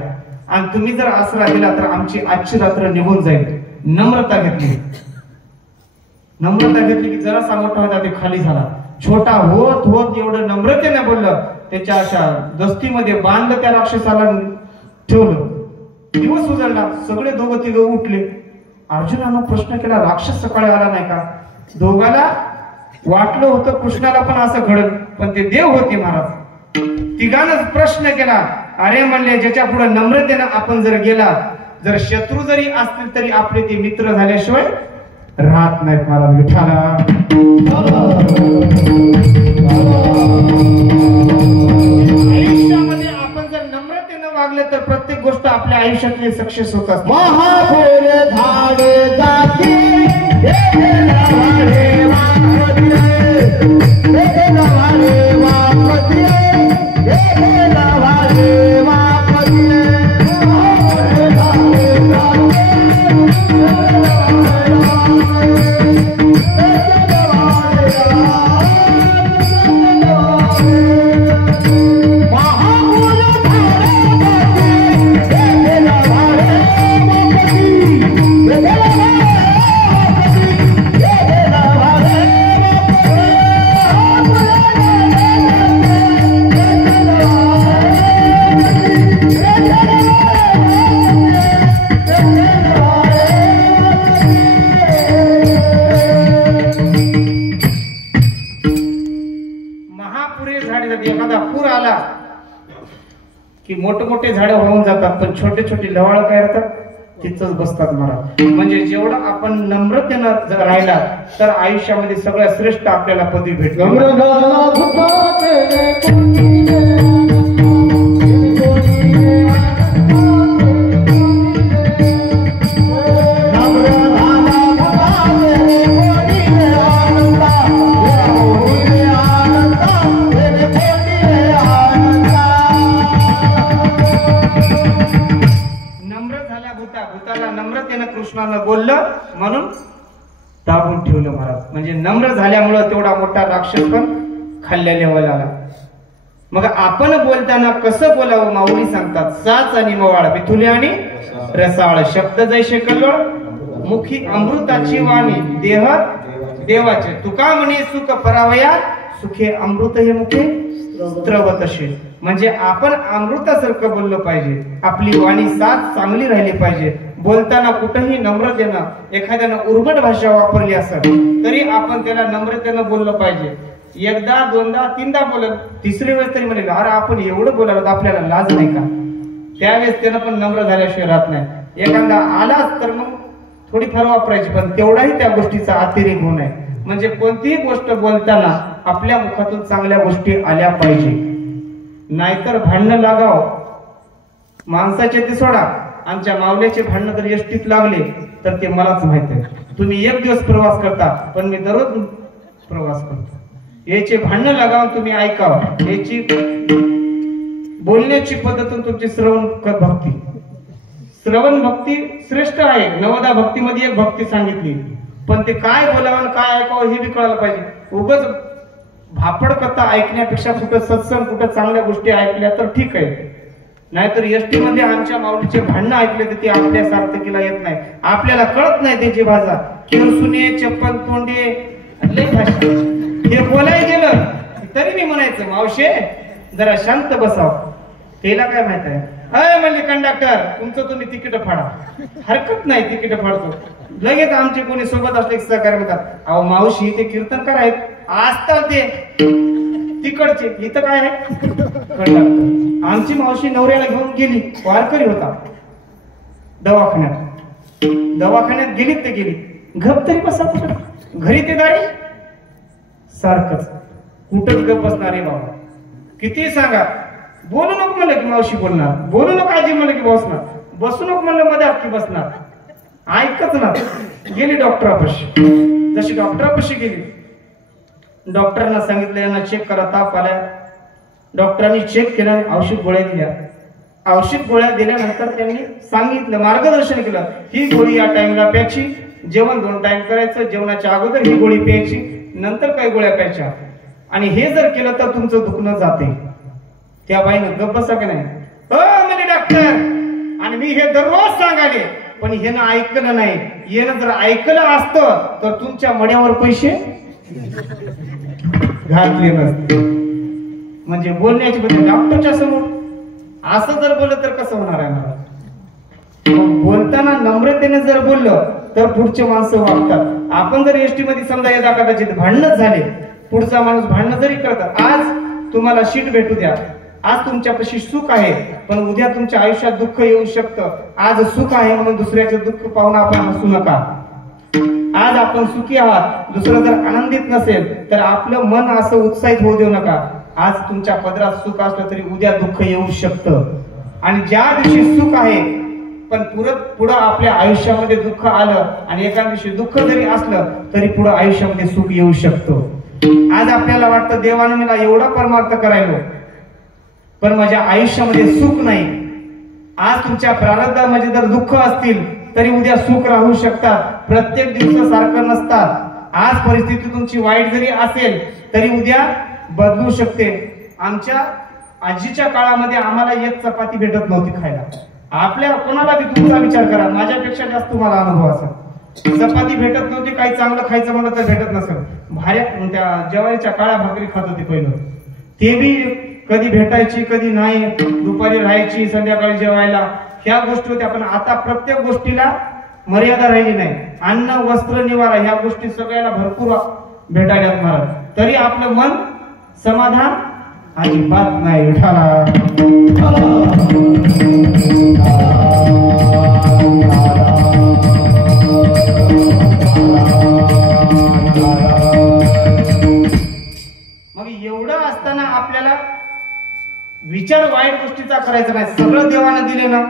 आणि तुम्ही जर आसरा दिला तर आमची आजची रात्र निघून जाईल. नम्रता घेतली की जरासा मोठा होता ते खाली झाला. छोटा होत होत एवढं नम्रतेने बोललं, त्याच्या अशा दस्तीमध्ये बांधलं, त्या राक्षसाला ठेवलं. दिवस उजळला. सगळे दोघं तिघं उठले. अर्जुनानं प्रश्न केला, राक्षस सकाळी आला नाही का. दोघाला वाटलं होतं कृष्णाला पण असं घडल, पण ते देव होते महाराज. तिघांनाच प्रश्न केला. अरे म्हणले, ज्याच्या पुढे नम्रतेनं आपण जर गेला, जर शत्रू जरी असतील तरी आपले ते मित्र झाल्याशिवाय राहत नाहीत महाराज. विठाला आयुष्यामध्ये आपण जर नम्रतेनं वागले तर प्रत्येक गोष्ट आपल्या आयुष्यातली सक्सेस होतात. महाफूल झाड जाती की मोठे झाडं वाहून जातात, पण छोटे लवाळ काय राहतात तिथंच बसतात महाराज. म्हणजे जेवढं आपण नम्रतेनं जर राहिला तर आयुष्यामध्ये सगळ्यात श्रेष्ठ आपल्याला पदवी भेटतो. बोलताना नम्रतेनं कृष्णानं बोललं म्हणून दाबून ठेवलं महाराज. म्हणजे नम्र झाल्यामुळं तेवढा मोठा राक्षस पण खाल्ल्या लेवल आला. मग आपण बोलताना कसं बोलावं माऊली सांगतात. साच आणि मवाळ बिथुले आणि रसाळ शब्द जैसे कल्लोळ मुखी अमृताची वाणी देह देवाचे तुका म्हणे सुख परावया सुखे अमृत हे मुखे स्त्रवत असे. म्हणजे आपण अमृतासारखं बोललं पाहिजे. आपली वाणी साथ चांगली राहिली पाहिजे. बोलताना कुठेही नम्रतेनं एखाद्यानं उर्मट भाषा वापरली असेल तरी आपण त्याला नम्रतेनं बोललं पाहिजे. एकदा दोनदा तीनदा बोलत तिसरी वेळेस तरी म्हणेल अरे आपण एवढं बोलायला आपल्याला लाज नाही का. त्यावेळेस त्यानं पण नम्र झाल्याशिवाय राहत नाही. एखादा आलाच तर मग थोडीफार वापरायची पण तेवढाही त्या गोष्टीचा अतिरेक होऊ नये. म्हणजे कोणतीही गोष्ट बोलताना आपल्या मुखातून चांगल्या गोष्टी आल्या पाहिजे. नाहीतर भांडणं लागाव माणसाचे ते सोडा. आमच्या मावल्याचे भांडणं जर एसटीत लागले तर ते मलाच माहित आहे. तुम्ही एक दिवस प्रवास करता पण मी दररोज प्रवास करतो. याचे भांडणं लागावून तुम्ही ऐकावं. याची बोलण्याची पद्धत तुमची श्रवण भक्ती. श्रवण भक्ती श्रेष्ठ आहे. नवदा भक्तीमध्ये एक भक्ती सांगितली पण ते काय बोलावं काय ऐकावं हे बी कळायला पाहिजे. उगाच भापड कथा ऐकण्यापेक्षा कुठं सत्संग कुठं चांगल्या गोष्टी ऐकल्या तर ठीक आहे. नाहीतर एसटी मध्ये आमच्या माऊलीचे भांडणं ऐकले तर ते आपल्या सार्थकीला येत नाही. आपल्याला कळत नाही त्याची भाषा. किरसुने चप्पल तोंडे लय भाषा. हे बोलाय गेलं तरी मी म्हणायचं मावशे जरा शांत बसाव. त्याला काय माहित आहे अय म्हणले कंडक्टर तुमचं तुम्ही तिकीट फाडा. हरकत नाही तिकीट फाडतो. लगेच आमचे कोणी सोबत असले सहकार्य म्हणतात अहो मावशी ते कीर्तनकार आहेत असतात ते तिकडचे. इथं काय आहे कंडक्टर. आमची मावशी नवऱ्याला घेऊन गेली. वारकरी होता. दवाखान्यात गेलीत ते गेली. गप तरी बसा कुठं. घरी ते दारी सारखंच कुठंच गप बसणार आहे बाबा. किती सांगा बोलू नको म्हणलं की मावशी बोलणार. बोलू नको आजी म्हणलं की बसणार. बसू नको म्हणलं मध्ये अख्खी बसणार. ऐकत ना. गेली डॉक्टरापाशी. जशी डॉक्टरापाशी गेली डॉक्टरांना सांगितलं यांना चेक करा ताप आलाय. डॉक्टरांनी चेक केलं औषध गोळ्या दिल्या. औषध गोळ्या दिल्यानंतर त्यांनी सांगितलं मार्गदर्शन केलं ही गोळी या टाइमला प्यायची. जेवण 2 टाइम करायचं. जेवणाच्या अगोदर ही गोळी प्यायची नंतर काही गोळ्या प्यायच्या. आणि हे जर केलं तर तुमचं दुखणं जाते. त्या बाईनं गप्प बसा की नाही म्हणजे डॉक्टर. आणि मी हे दररोज सांगाले पण हेनं ऐकलं नाही. येणं जर ऐकलं असतं तर तुमच्या मड्यावर पैसे घातले नसते. म्हणजे बोलण्याची पद्धत डॉक्टरच्या समोर असं जर बोललं तर कसं होणार आहे मला. बोलताना नम्रतेने जर बोललं तर पुढचे माणसं वागतात. आपण जर एसटी मध्ये समजा यदा कदाचित भांडणच झाले पुढचा माणूस भांडणं जरी करतात. आज तुम्हाला शीट भेटू द्या. आज तुमच्यापाशी सुख आहे पण उद्या तुमच्या आयुष्यात दुःख येऊ शकतं. आज सुख आहे म्हणून दुसऱ्याचं दुःख पाहून आपण हसू नका. आज आपण सुखी आहात दुसरं जर आनंदित नसेल तर आपलं मन असं उत्साहित होऊ देऊ नका. आज तुमच्या पदरात सुख असलं तरी उद्या दुःख येऊ शकतं. आणि ज्या दिवशी सुख आहे पण पुढं आपल्या आयुष्यामध्ये दुःख आलं आणि एका दिवशी दुःख जरी असलं तरी पुढं आयुष्यामध्ये सुख येऊ शकतं. आज आपल्याला वाटतं देवाने मला एवढा परमार्थ करायलो पण माझ्या आयुष्यामध्ये सुख नाही. आज तुमच्या प्रारब्धामध्ये जर दुःख असतील तरी उद्या सुख राहू शकतात. प्रत्येक दिवस सारखं नसतात. आज परिस्थिती तुमची वाईट जरी असेल तरी उद्या बदलू शकते. आमच्या आजीच्या काळामध्ये आम्हाला एक चपाती भेटत नव्हती खायला. आपल्या कोणाला बी तुमचा विचार करा माझ्यापेक्षा जास्त तुम्हाला अनुभव असेल. चपाती भेटत नव्हती. काही चांगलं खायचं म्हणलं तर भेटत नसेल. भाऱ्या त्या ज्वारीच्या काळ्या भाकरी खात होती पहिलं. ते बी कधी भेटायची कधी नाही. दुपारी राहायची संध्याकाळी जेवायला ह्या गोष्टी होत्या. पण आता प्रत्येक गोष्टीला मर्यादा राहिली नाही. अन्न वस्त्र निवारा ह्या गोष्टी सगळ्याला भरपूर भेटायला महाराज. तरी आपलं मन समाधान अजिबात नाही. मग एवढं असताना आपल्याला विचार वाईट गोष्टीचा करायचा नाही. सगळं देवानं दिले ना.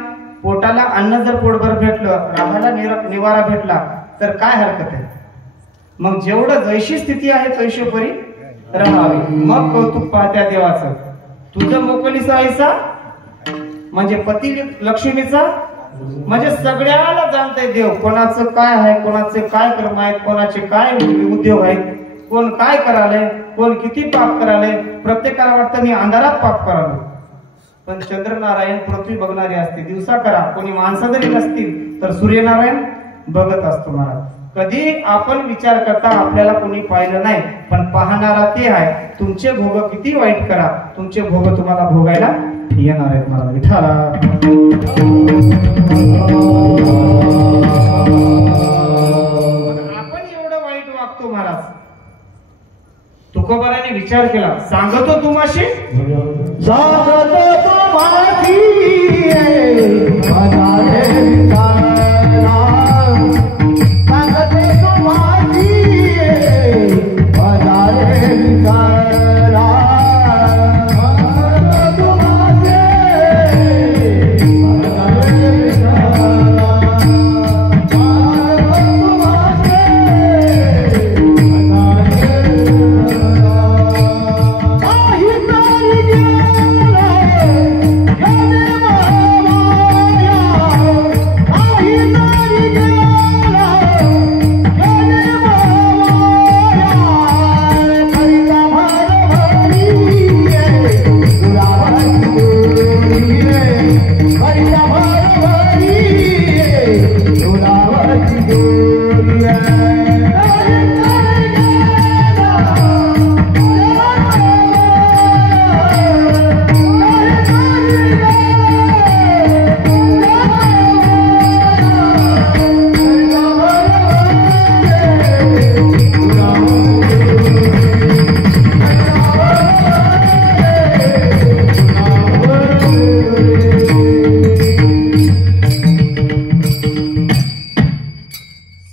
पोटाला अन्न जर पोटभर भेटलं राहायला निवारा भेटला तर काय हरकत आहे. मग जेवढं जैशी स्थिती आहे तैशोपरी राहावी. मग कौतुक पाहत्या देवाचं. तुझं मोकलीचा ऐसा म्हणजे पती लक्ष्मीचा म्हणजे सगळ्याला जाणतंय देव, कोणाचं काय आहे, कोणाचे काय कर्म आहेत, कोणाचे काय उद्योग आहेत, कोण काय कराले, कोण किती पाप कराले. प्रत्येकाला वाटतं मी अंधारात पाप करालो, पण चंद्रनारायण पृथ्वी बघणारे असते. दिवसा करा, कोणी माणसं जरी नसतील तर सूर्यनारायण बघत असतो महाराज. कधी आपण विचार करता आपल्याला कोणी पाहिलं नाही, पण पाहणारा ते आहे. तुमचे भोग किती वाईट करा, तुमचे भोग तुम्हाला भोगायला येणार आहेत महाराज. विठाला आपण एवढं वाईट वागतो महाराज. तुकोबाराने विचार केला, सांगतो तुम्हाशी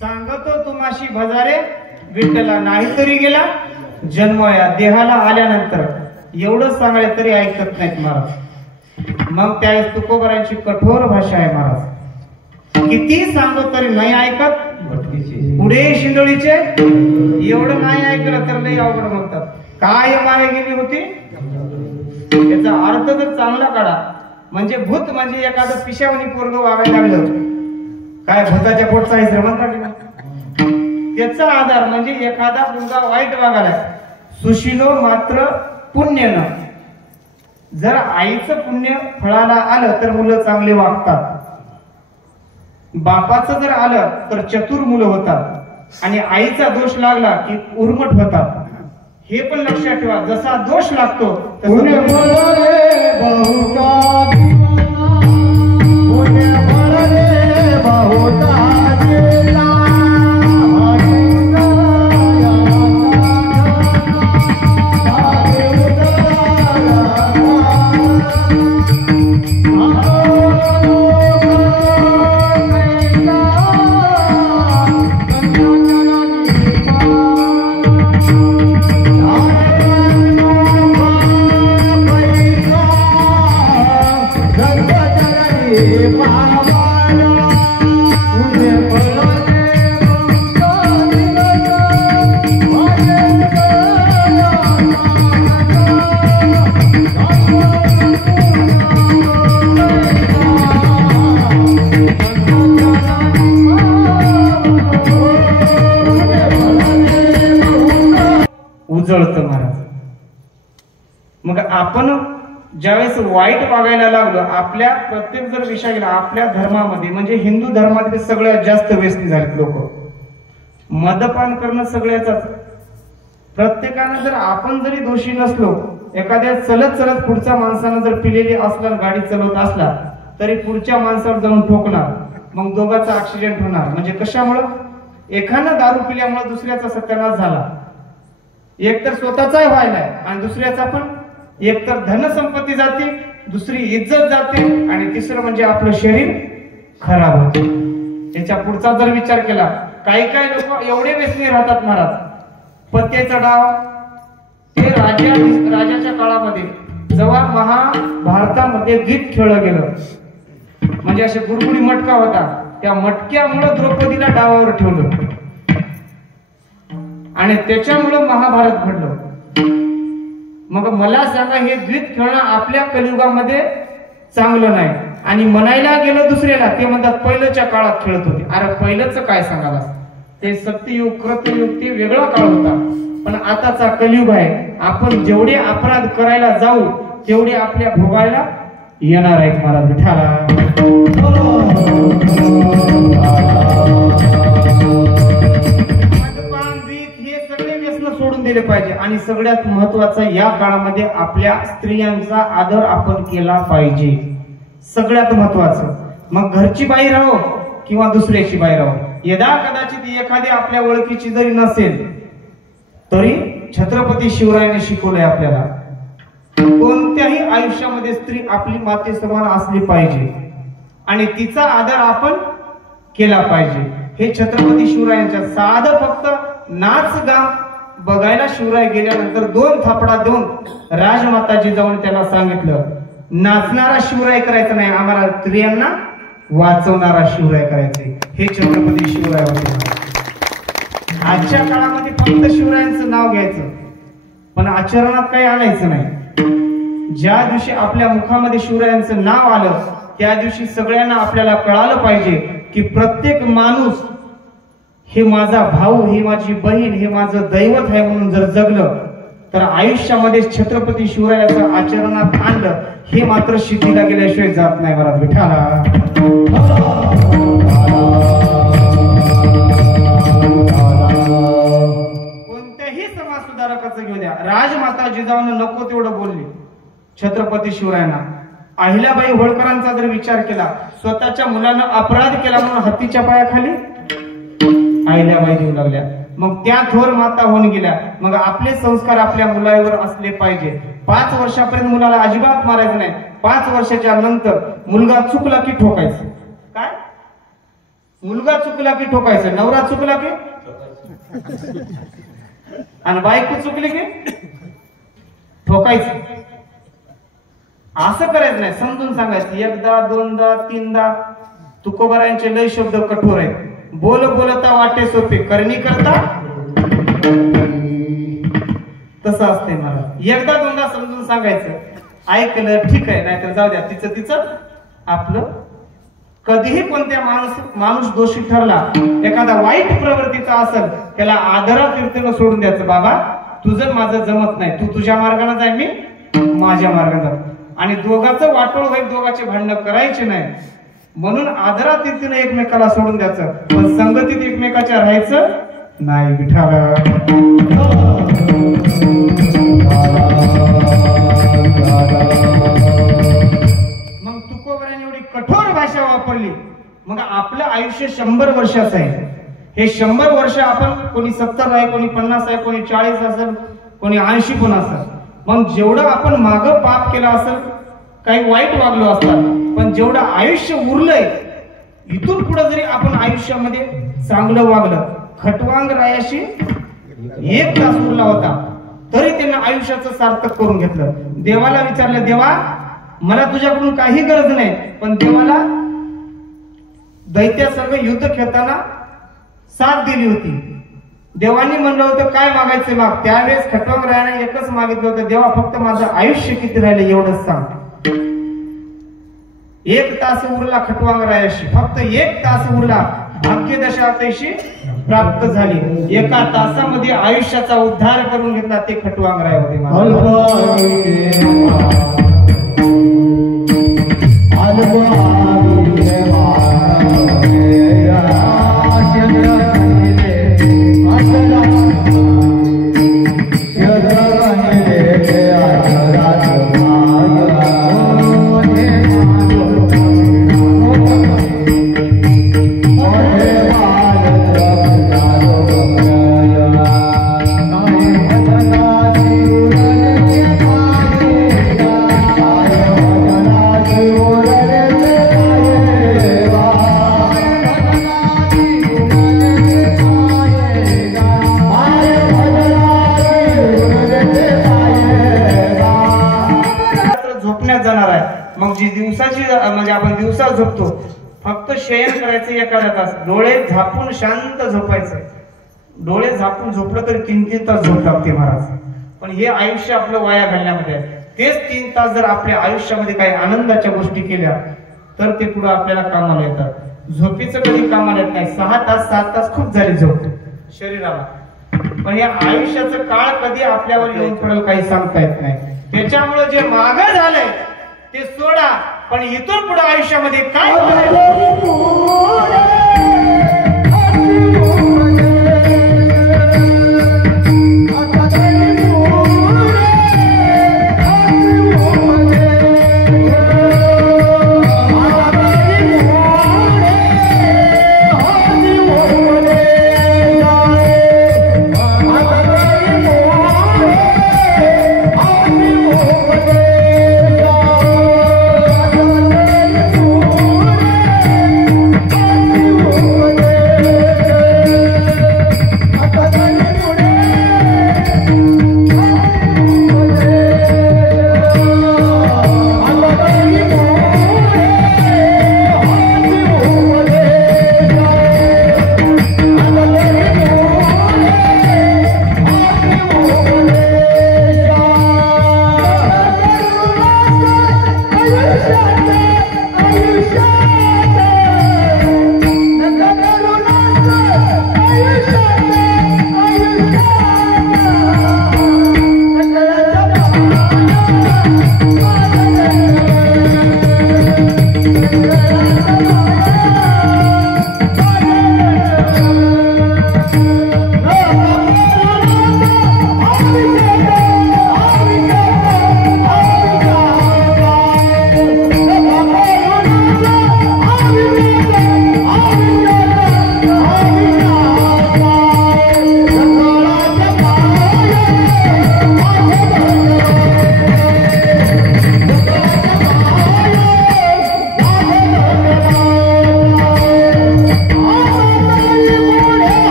सांगतो तुम्हाशी विठ्ठला नाही तरी गेला जन्म या देहाला आल्यानंतर एवढंच सांगायला तरी ऐकत नाहीत महाराज. मग त्यावेळेस तुकोबारांची कठोर भाषा आहे महाराज. किती सांगतो तरी नाही ऐकत. पुढे शिंदोळीचे एवढं नाही ऐकलं तर लई अवघड म्हणतात. काय मागे गेली होती याचा अर्थ जर चांगला काढा, म्हणजे भूत म्हणजे एखादं पिशावणी पोरग वागायला लागलं, काय भूताच्या पोटचा आहे श्रीमंत, त्याचा आधार म्हणजे एखादा मुलगा वाईट वागायला सुशिलो मात्र पुण्य न. जर आईचं पुण्य फळाला आलं तर मुलं चांगले वागतात, बापाचं जर आलं तर चतुर मुलं होतात, आणि आईचा दोष लागला की उर्मट होतात. हे पण लक्षात ठेवा, जसा दोष लागतो उजळतं महाराज. मग आपण ज्यावेळेस वाईट वागायला लागलो, आपल्या प्रत्येक जर विषय गेला आपल्या धर्मामध्ये, म्हणजे हिंदू धर्मातले सगळ्यात जास्त व्यसनी झालेत लोक. मद्यपान करणं सगळ्याचाच. प्रत्येकानं जर आपण जरी दोषी नसलो, एखाद्या चलत चलत पुढच्या माणसानं जर पिलेली असला गाडी चालवत असला तरी पुढच्या माणसावर जाऊन ठोकणार, मग दोघांचा ऍक्सिडेंट होणार. म्हणजे कशामुळं? एखादा दारू पिल्यामुळे दुसऱ्याचा सत्यानाश झाला. एकतर स्वतःचाही व्हायलाय आणि दुसऱ्याचा पण. एकतर धनसंपत्ती जाते, दुसरी इज्जत जाते, आणि तिसरं म्हणजे आपलं शरीर खराब होते. याच्या पुढचा जर विचार केला, काही काही लोक एवढे व्यसनी राहतात महाराज. पत्त्याचा डाव ते राजाच्या काळामध्ये जेव्हा महाभारतामध्ये गीत खेळलं गेलं, म्हणजे असे गुरगुडी मटका होता, त्या मटक्यामुळे द्रौपदीला डावावर ठेवलं आणि त्याच्यामुळं महाभारत घडलं. मग मला सांगा, हे द्वित खेळणं आपल्या कलियुगामध्ये चांगलं नाही. आणि म्हणायला गेलं दुसऱ्याला ते म्हणतात पहिल्याच्या काळात खेळत होते. अरे पहिलंच काय सांगाल, ते सत्ययुग कृतयुग ते वेगळा काळ होता. पण आताचा कलियुग आहे. आपण जेवढे अपराध करायला जाऊ तेवढे आपल्या भोगायला येणार आहेत. मला विठाला हे सगळे व्यसन सोडून दिले पाहिजे. आणि सगळ्यात महत्वाचं या काळामध्ये आपल्या स्त्रियांचा आदर आपण केला पाहिजे. सगळ्यात महत्वाचं. मग घरची बाई राहो किंवा दुसऱ्याची बाई राहो, यदा कदाचित एखादी आपल्या ओळखीची जरी नसेल तरी छत्रपती शिवरायाने शिकवलंय आपल्याला कोणत्याही आयुष्यामध्ये स्त्री आपली माते समान असली पाहिजे आणि तिचा आदर आपण केला पाहिजे. हे छत्रपती शिवरायांच्या साधं फक्त नाच गाम बघायला शिवराय गेल्यानंतर 2 थापडा देऊन राजमाताजी जाऊन त्याला सांगितलं, नाचणारा शिवराय करायचा नाही, आम्हाला स्त्रियांना वाचवणारा शिवराय करायचे. हे छत्रपती शिवराय होते. आजच्या काळामध्ये फक्त शिवरायांचं नाव घ्यायचं पण आचरणात काही आणायचं नाही. ज्या दिवशी आपल्या मुखामध्ये शिवरायांचं नाव आलं त्या दिवशी सगळ्यांना आपल्याला कळालं पाहिजे की प्रत्येक माणूस हे माझा भाऊ, हे माझी बहीण, हे माझं दैवत आहे म्हणून जर जगलं तर आयुष्यामध्ये छत्रपती शिवरायाचं आचरणात आणलं हे मात्र शिद्धीला गेल्याशिवाय जात नाही. मला विठाला कोणत्याही समाज सुधारकाचं घेऊ द्या, राजमाता जिजाऊन नको तेवढं बोलले छत्रपती शिवरायांना. अहिल्याबाई होळकरांचा जर विचार केला, स्वतःच्या मुलानं अपराध केला म्हणून हत्तीच्या पायाखाली अहिल्याबाई देऊ लागल्या. मग त्या थोर माता होऊन गेल्या. मग आपले संस्कार आपल्या मुलावर असले पाहिजे. 5 वर्षापर्यंत मुलाला अजिबात मारायचं नाही. 5 वर्षाच्या नंतर मुलगा चुकला की ठोकायचं. काय मुलगा चुकला की ठोकायचं, नवरा चुकला की आणि बायको चुकली की ठोकायचं. असं करायचं नाही, समजून सांगायचं. 1दा 2दा 3दा. तुकोबारायांचे लय शब्द कठोर आहेत. बोल बोलता वाटे सोपे, करणी करता तसं असते. मला 1दा 2दा समजून सांगायचं, ऐकलं ठीक आहे, नाहीतर जाऊ द्या, तिचं तिचं आपलं. कधीही कोणत्या माणूस दोषी ठरला, एखादा वाईट प्रवृत्तीचा असेल, त्याला आदरातीर्थीनं सोडून द्यायचं. बाबा तुझं माझं जमत नाही, तू तुझ्या मार्गाने जाय, मी माझ्या मार्गाने जातो. आणि दोघांचं वाटोळ होईल, दोघांचे भांडणं करायचे नाही. म्हणून आदरातीर्थीनं एकमेकाला सोडून द्यायचं, पण संगतीत एकमेकाच्या राहायचं नाही. विठाला मग तुकोबारांनी एवढी कठोर भाषा वापरली. मग आपलं आयुष्य 100 वर्षाचं आहे. हे 100 वर्ष आपण कोणी 70 आहे, कोणी 50 आहे, कोणी 40 असेल, कोणी 80 पण असेल. मग जेवढं आपण मागं पाप केलं असेल, काही वाईट वागलो असतात, पण जेवढं आयुष्य उरलंय इथून पुढे जरी आपण आयुष्यामध्ये चांगलं वागलं. खटवांग रायाशी 1 तास उरला होता तरी त्यांना आयुष्याचं सार्थक करून घेतलं. देवाला विचारलं, देवा मला तुझ्याकडून काही गरज नाही, पण देवाला दैत्यासर्ग युद्ध खेळताना साथ दिली होती. देवांनी म्हणलं होतं काय मागायचं माग. त्यावेळेस खटवांग रायाने एकच मागितलं होतं, देवा फक्त माझं आयुष्य किती राहिलं एवढंच सांग. 1 तास उरला खटवांग रायाशी, फक्त 1 तास उरला. भाग्यदशा अतिशय प्राप्त झाली. 1 तासामध्ये आयुष्याचा उद्धार करून घेतला ते खटवांग राय होते. म्हणजे आपण दिवसा झोपतो, फक्त शयन करायचं 1 तास, डोळे झापून शांत झोपायचं. डोळे झापून झोपलं तरी 3-3 तास झोप लागते महाराज. पण हे आयुष्य आपलं वाया घालण्यामध्ये आहे. तेच 3 तास जर आपल्या आयुष्यामध्ये काही आनंदाच्या गोष्टी केल्या तर ते पुढे आपल्याला कामाला येतात. झोपीचं कधी कामाला येत नाही. 6 तास 7 तास खूप झाली झोप शरीराला, पण या आयुष्याचं काळ कधी आपल्यावर येऊन पडेल काही सांगता येत नाही. त्याच्यामुळे जे मागं झालंय ते सोडा, पण इथून पुढे आयुष्यामध्ये काय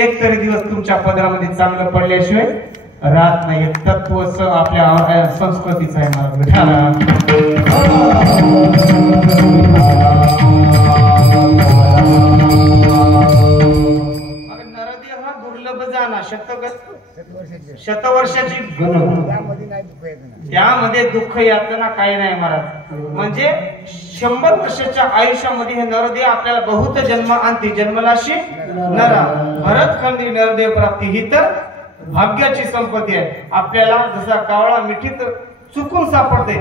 एक तरी दिवस तुमच्या पदरामध्ये चांगलं पडल्याशिवाय राहत नाही. तत्व आपल्या संस्कृतीचं आहे मला विठाला. नरदेव हा दुर्लभ जाणा शतवर्षाची त्यामध्ये दुःख यातना काही नाही महाराज. म्हणजे 100 वर्षाच्या आयुष्यामध्ये हे नरदेव आपल्याला बहुत जन्म आणते. जन्मलाशी नरा भरतखंडी नरदेव प्राप्ती ही तर भाग्याची संपत्ती आहे. आपल्याला जसा कावळा मिठीत चुकून सापडते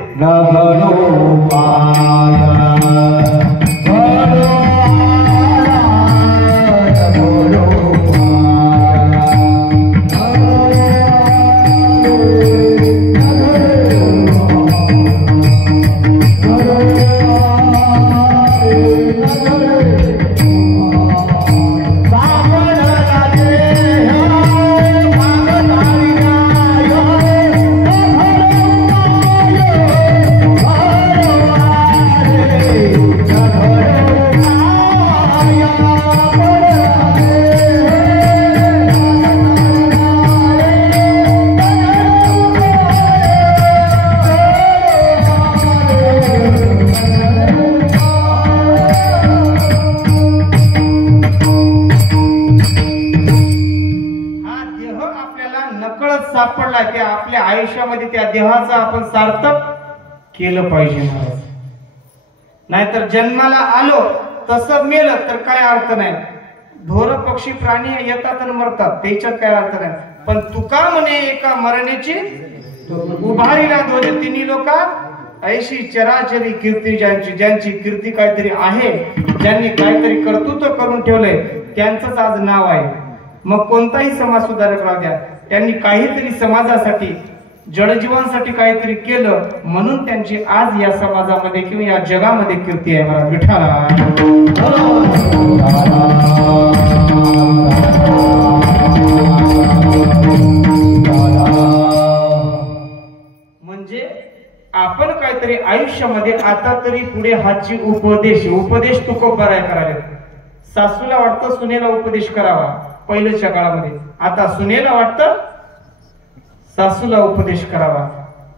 सापडला की आपल्या आयुष्यामध्ये त्या देहाचं आपण सार्थक केलं पाहिजे महाराज. नाहीतर जन्माला आलो तसं मेलं तर काय अर्थ नाही. ढोर पक्षी प्राणी येतात आणि मरतात त्याच्यात काय अर्थ नाही. पण तुका म्हणे एका मरण्याची उभारीला ध्वज तिन्ही लोकात ऐशी चराचरी कीर्ती ज्यांची कीर्ती काहीतरी आहे, ज्यांनी काहीतरी कर्तृत्व करून ठेवलंय त्यांचंच आज नाव आहे. मग कोणताही समाज सुधारक राहू द्या, त्यांनी काहीतरी समाजासाठी जडजीवांसाठी काहीतरी केलं म्हणून त्यांची आज या समाजामध्ये किंवा या जगामध्ये कीर्ती आहे. मला विठाला म्हणजे आपण काहीतरी आयुष्यामध्ये आता तरी पुढे हाची उपदेश तुकोबाराय करायला. सासूला वाटतं सुनेला उपदेश करावा पहिल्याच्या काळामध्ये, आता सुनेला वाटतं सासूला उपदेश करावा.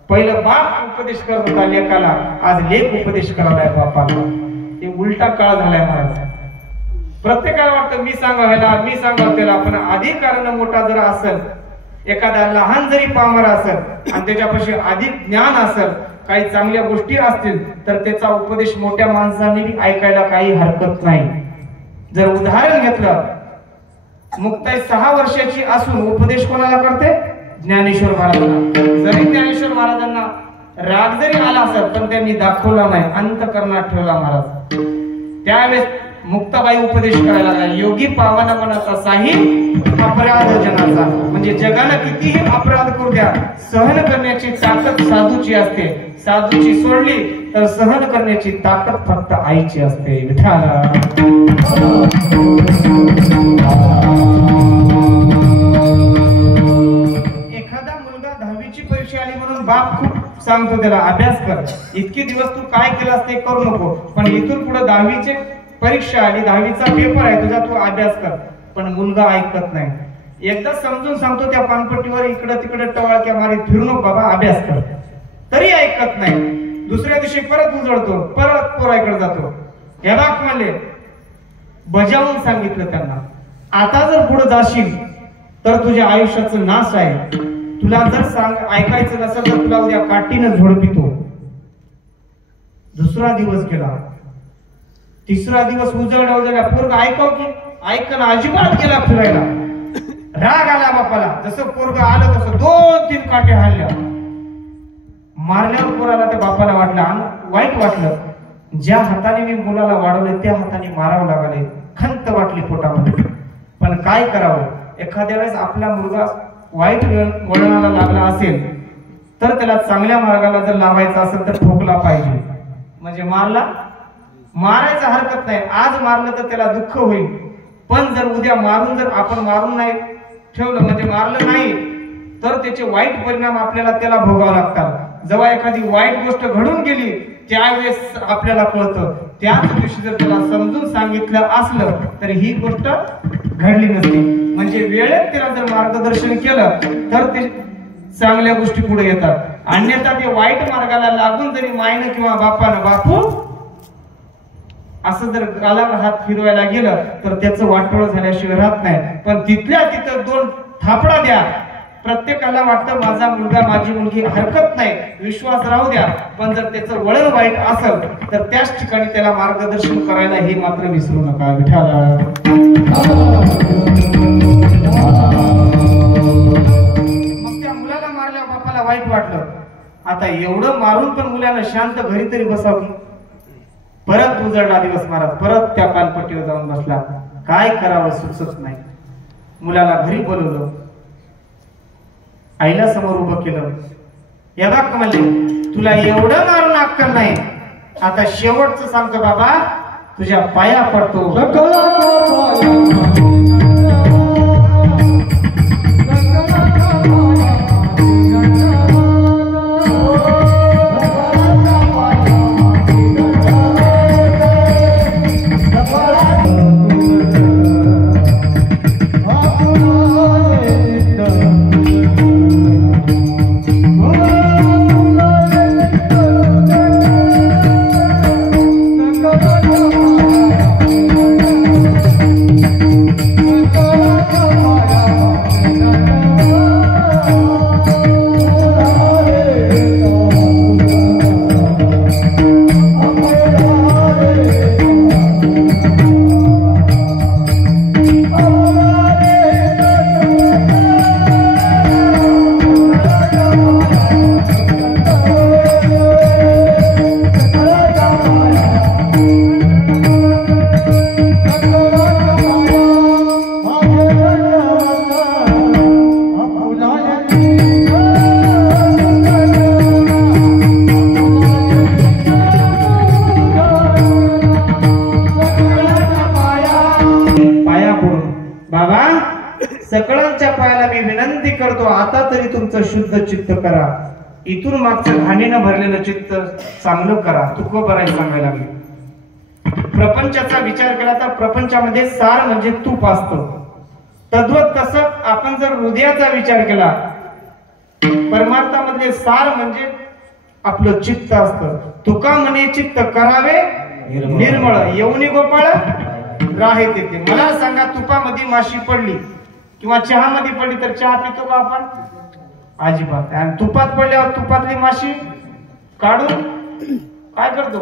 पहिलं बाप उपदेश करत होता लेकाला, आज लेक उपदेश करायला बापाला. हे उलटा काळ झालाय महाराज. प्रत्येकाला वाटतं मी सांगायला मी सांगावं त्याला. पण अधिकारानं मोठा जर असेल एखादा लहान जरी पामर असेल आणि त्याच्यापाशी अधिक ज्ञान असेल, काही चांगल्या गोष्टी असतील, तर त्याचा उपदेश मोठ्या माणसांनी ऐकायला काही हरकत नाही. जर उदाहरण घेतलं, मुक्ताई 6 वर्षाची असून उपदेश कोणाला करते? ज्ञानेश्वर महाराजांना. जरी ज्ञानेश्वर महाराजांना राग जरी आला असेल पण त्यांनी दाखवला नाही, अंतकरणात ठेवला महाराज. त्यावेळेस मुक्ताबाई उपदेश करायला लागला, योगी पावना मनाचा साही अपराध जनाचा. म्हणजे जगाला कितीही अपराध करू द्या, सहन करण्याची ताकद साधूची असते. साधूची सोडली तर सहन करण्याची ताकद फक्त आईची असते. विठाला एखादा मुलगा 10वीची परीक्षा आली म्हणून बाप खूप सांगतो त्याला अभ्यास कर, इतके दिवस तू काय केलास ते करू नको, पण इथून पुढे 10वीची परीक्षा आली, 10वीचा पेपर आहे तुझा, तू अभ्यास कर. पण मुलगा ऐकत नाही. एकदा समजून सांगतो त्या पानपट्टीवर इकडे तिकडे टवाळक्या मारीत फिरू नको बाबा, अभ्यास कर, तरी ऐकत नाही. दुसऱ्या दिवशी परत उजळतो, परत पोराकडे जातो. हे बाप म्हणले, बजावून सांगितलं त्यांना, आता जर पुढे जाशील तर तुझ्या आयुष्याचं नाश आहे. तुला जर ऐकायचं नसेल तर तुला उद्या काठीनं झोडपितो. दुसरा दिवस गेला, तिसरा दिवस उजळल्या पोरग ऐकाव की ऐकणं अजिबात गेला फिरायला. राग आला बापाला, जसं पोरग आलं तसं 2-3 काटे हाणल्या. मारल्यावर पोराला त्या बापाला वाटलं, वाईट वाटलं, ज्या हाताने मी मुलाला वाढवले त्या हाताने मारावं लागले, खंत वाटली पोटामध्ये. पण काय करावं, एखाद्या वेळेस आपला मुलगा वाईट वळणाला लागला असेल तर त्याला चांगल्या मार्गाला जर लावायचा असेल तर ठोकला पाहिजे. म्हणजे मारायचं हरकत नाही, आज मारलं तर त्याला दुःख होईल, पण जर उद्या आपण मारून नाही ठेवलं, म्हणजे मारलं नाही तर त्याचे वाईट परिणाम आपल्याला त्याला भोगावे लागतात. जेव्हा एखादी वाईट गोष्ट घडून गेली त्यावेळेस आपल्याला कळतं. त्याच दिवशी जर त्याला समजून सांगितलं असलं तर ही गोष्ट घडली नसती. म्हणजे वेळेत त्याला जर मार्गदर्शन केलं तर ते चांगल्या गोष्टी पुढे येतात. अन्यथा ते वाईट मार्गाला लागून जरी मायनं किंवा बापानं बापू असं जर गालावर हात फिरवायला गेलं तर त्याचं वाटोळ झाल्याशिवाय राहत नाही. पण तिथल्या तिथं 2 थापडा द्या. प्रत्येकाला वाटतं माझा मुलगा माझी मुलगी हरकत नाही, विश्वास राहू द्या, पण जर त्याचं वळण वाईट असेल तर त्याच ठिकाणी त्याला मार्गदर्शन करायला हे मात्र विसरू नका. विठाला मग त्या मुलाला मारल्या बापाला वाईट वाटलं, आता एवढं मारून पण मुलाला शांत घरी तरी बसावं. परत उजळला दिवस महाराज, परत त्या पानपट्टीवर जाऊन बसला. काय करावं सुचत नाही. मुलाला घरी बोलवलं, आईला समोर उभं केलं. या बाग म्हणले, तुला एवढं मारून अक्कल नाही, आता शेवटचं सांगतो बाबा, तुझ्या पाया पडतो. सकळांच्या पायाला मी विनंती करतो, आता तरी तुमचं शुद्ध चित्त करा. इथून मागचं घाणीनं भरलेलं चित्त चांगलं करा. तुकोबराय सांगायला लागले. प्रपंचाचा विचार केला तर प्रपंचामध्ये सार म्हणजे तूप असतं. तद्वत तसं आपण जर हृदयाचा विचार केला, परमार्थामधले सार म्हणजे आपलं चित्त असतं. तुका म्हणे चित्त करावे निर्मळ, येऊनी गोपाळ राहे तेथे. मला सांगा, तुपामध्ये माशी पडली किंवा चहामध्ये पडली तर चहा पितो का आपण? अजिबात नाही. आणि तुपात पडल्यावर तुपातली माशी काढून काय करतो?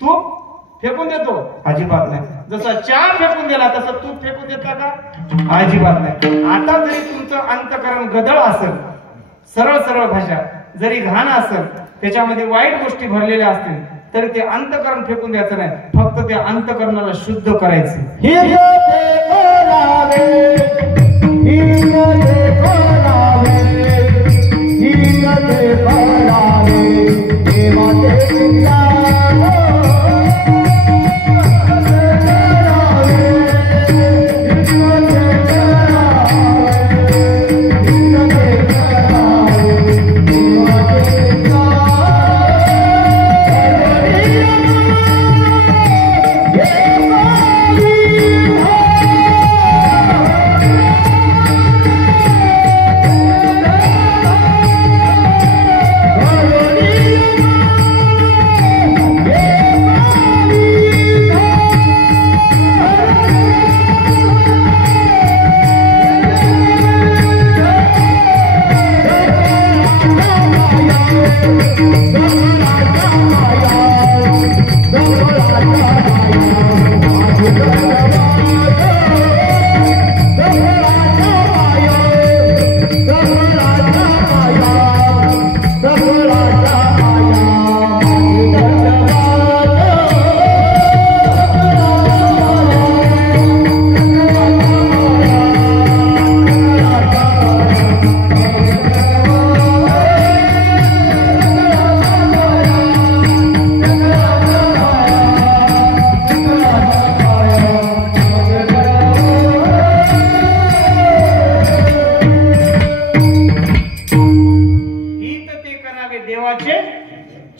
तूप फेकून देतो? अजिबात नाही. जसं चहा फेकून दिला तसं तूप फेकून देता का? अजिबात नाही. आता जरी तुमचं अंतकरण गदळ असेल, सरळ सरळ भाषा जरी घाण असेल, त्याच्यामध्ये वाईट गोष्टी भरलेल्या असतील, तरी ते अंतकरण फेकून द्यायचं नाही. फक्त त्या अंतकरणाला शुद्ध करायचं.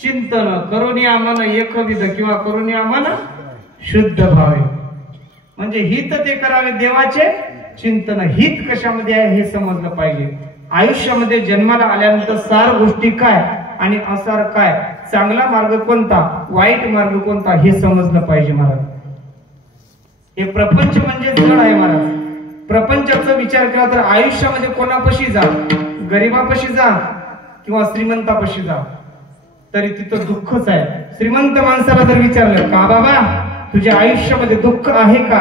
चिंतन करून या मन एकविध किंवा करून या मन शुद्ध भावे. म्हणजे हित ते करावे देवाचे चिंतन. हित कशामध्ये आहे हे समजलं पाहिजे. आयुष्यामध्ये जन्माला आल्यानंतर सार गोष्टी काय आणि असार काय, चांगला मार्ग कोणता, वाईट मार्ग कोणता हे समजलं पाहिजे महाराज. हे प्रपंच म्हणजे जड आहे महाराज. प्रपंचाचा विचार केला तर आयुष्यामध्ये कोणापाशी जा, गरीबापाशी जा किंवा श्रीमंतापाशी जा, तरी तिथं दुःखच आहे. श्रीमंत माणसाला जर विचारलं का बाबा तुझ्या आयुष्यामध्ये दुःख आहे का,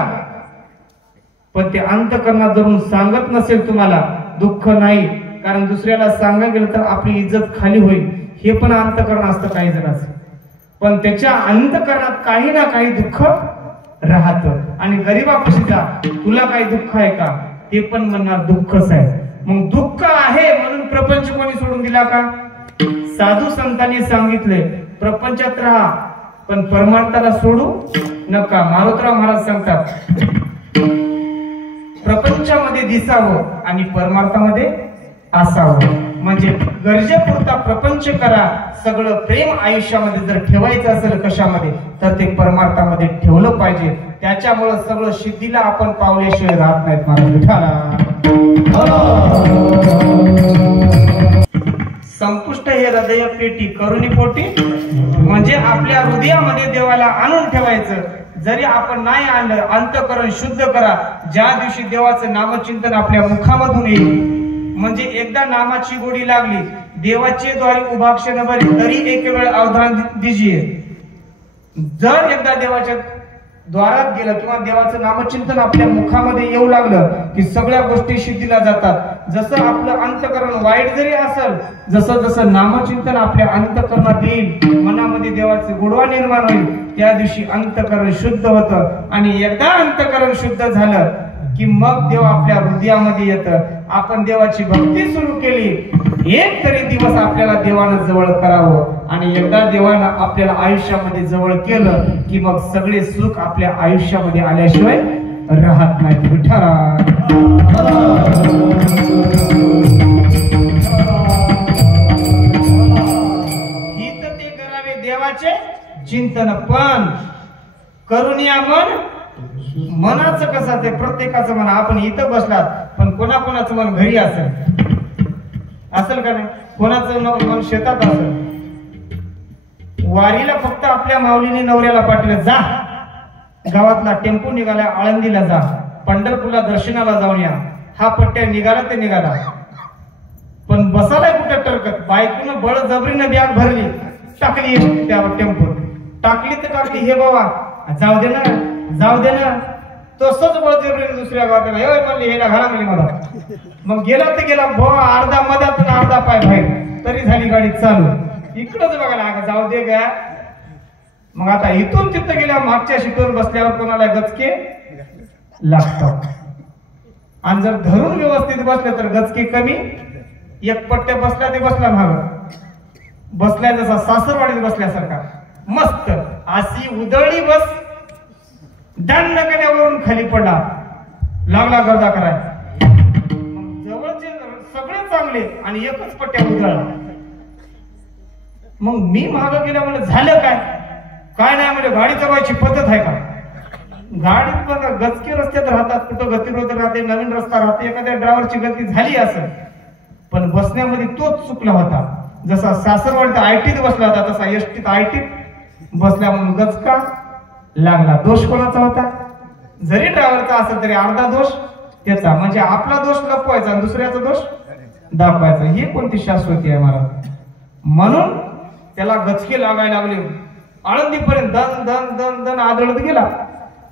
पण ते अंतकरणात धरून सांगत नसेल तुम्हाला दुःख नाही, कारण दुसऱ्याला सांगा गेलं तर आपली इज्जत खाली होईल, हे पण अंतकरण असतं काही जणांचं. पण त्याच्या अंतकरणात काही ना काही दुःख राहत. आणि गरीबापाशी जा, तुला काही दुःख आहे का, ते पण म्हणणार दुःखच आहे. मग दुःख आहे म्हणून प्रपंच कोणी सोडून दिला का? साधू संतांनी सांगितले प्रपंचात राहा पण परमार्थाला सोडू नका. मारुतराव महाराज सांगतात प्रपंचामध्ये दिसावं आणि परमार्थामध्ये असावं. म्हणजे गरजेपुरता प्रपंच करा. सगळं प्रेम आयुष्यामध्ये जर ठेवायचं असेल कशामध्ये, तर ते परमार्थामध्ये ठेवलं पाहिजे. त्याच्यामुळं सगळं सिद्धीला आपण पावल्याशिवाय राहत नाहीत महाराज. संपुष्ट हे हृदय पेटी करुणी पोटी. म्हणजे आपल्या हृदयामध्ये देवाला आणून ठेवायचं. जरी आपण नाही आणलं, अंतकरण शुद्ध करा. ज्या दिवशी देवाचं नामचिंतन आपल्या मुखामधून येईल, म्हणजे एकदा नामाची गोडी लागली, देवाचे द्वारी उभाक्षण भरी तरी एक वेळ अवधान दीजिए. जर एकदा देवाच्या द्वारात गेलं किंवा देवाचं नामचिंतन आपल्या मुखामध्ये येऊ लागलं की सगळ्या गोष्टी सिद्धीला जातात. जसं आपलं अंतकरण वाईट जरी असेल, जसं जसं नामचिंतन आपल्या अंतकरणात येईल, मनामध्ये देवाचे गोडवा निर्माण होईल, त्या दिवशी अंतकरण शुद्ध होतं. आणि एकदा अंतकरण शुद्ध झालं की मग देव आपल्या हृदयामध्ये येतं. आपण देवाची भक्ती सुरू केली, एक तरी दिवस आपल्याला देवानं जवळ करावं. आणि एकदा देवानं आपल्याला आयुष्यामध्ये जवळ केलं की मग सगळे सुख आपल्या आयुष्यामध्ये आल्याशिवाय राहत नाही. विठ्ठला हित ते करावे देवाचे चिंतन. पण करून या मन. मनाचं कसं ते प्रत्येकाचं मन. आपण इथं बसलात पण कोणाकोणाचं मन घरी असेल का नाही? कोणाचं मन शेतात असेल. वारीला फक्त आपल्या माऊलीने नवऱ्याला पाठवलं, जा गावातला टेम्पो निघाला आळंदीला जा. पंढरपूरला दर्शनाला जाऊन या. हा पट्ट्या निघाला ते निघाला, पण बसायला कुठे टरकत. बायकोनं बळजबरीनं बॅग भरली, टाकली त्या टेम्पोत, टाकली तर टाकली. हे बाबा जाऊ दे ना, जाऊ दे ना. तसंच बळजबरीनं दुसऱ्या गावात म्हणले हेला घाला म्हणले मला. मग गेला तर गेला अर्धा मधात अर्धा पाय बाहेर, तरी झाली गाडी चालू. इकडंच बघायला जाऊ दे गा. मग आता इथून तिथं गेल्या मागच्या सीटवर बसल्यावर कोणाला गचके लागतात, आणि जर धरून व्यवस्थित बसले तर गचके कमी. एक पट्ट्या बसला ते बसला माग, बसल्या जसा सासरवाडीत बसल्यासारखा मस्त अशी उधळली बस. दंड केल्यावरून खाली पडला, लागला गर्दा कराय. जवळचे सगळे चांगले आणि एकच पट्ट्या उधळला. मग मी माग गेल्या म्हणजे झालं काय, काय नाही म्हणजे गाडी चालवायची पद्धत आहे का. गाडीत बघा गचके रस्त्यात राहतात, कुठं गतिरोधक राहते, नवीन रस्ता राहते, एखाद्या ड्रायव्हरची गलती झाली असं, पण बसण्यामध्ये तोच चुकला होता. जसा सासरवाडीत आयटीत बसला होता तसा एसटीत आयटीत बसल्या म्हणून गचका लागला. दोष कोणाचा होता? जरी ड्रायव्हरचा असेल तरी अर्धा दोष त्याचा, म्हणजे आपला दोष लपवायचा आणि दुसऱ्याचा दोष दाखवायचा. ही कोणती शाश्वती आहे मला. म्हणून त्याला गचके लागायला लागले. आळंदीपर्यंत दन दन दन दन आदळत गेला.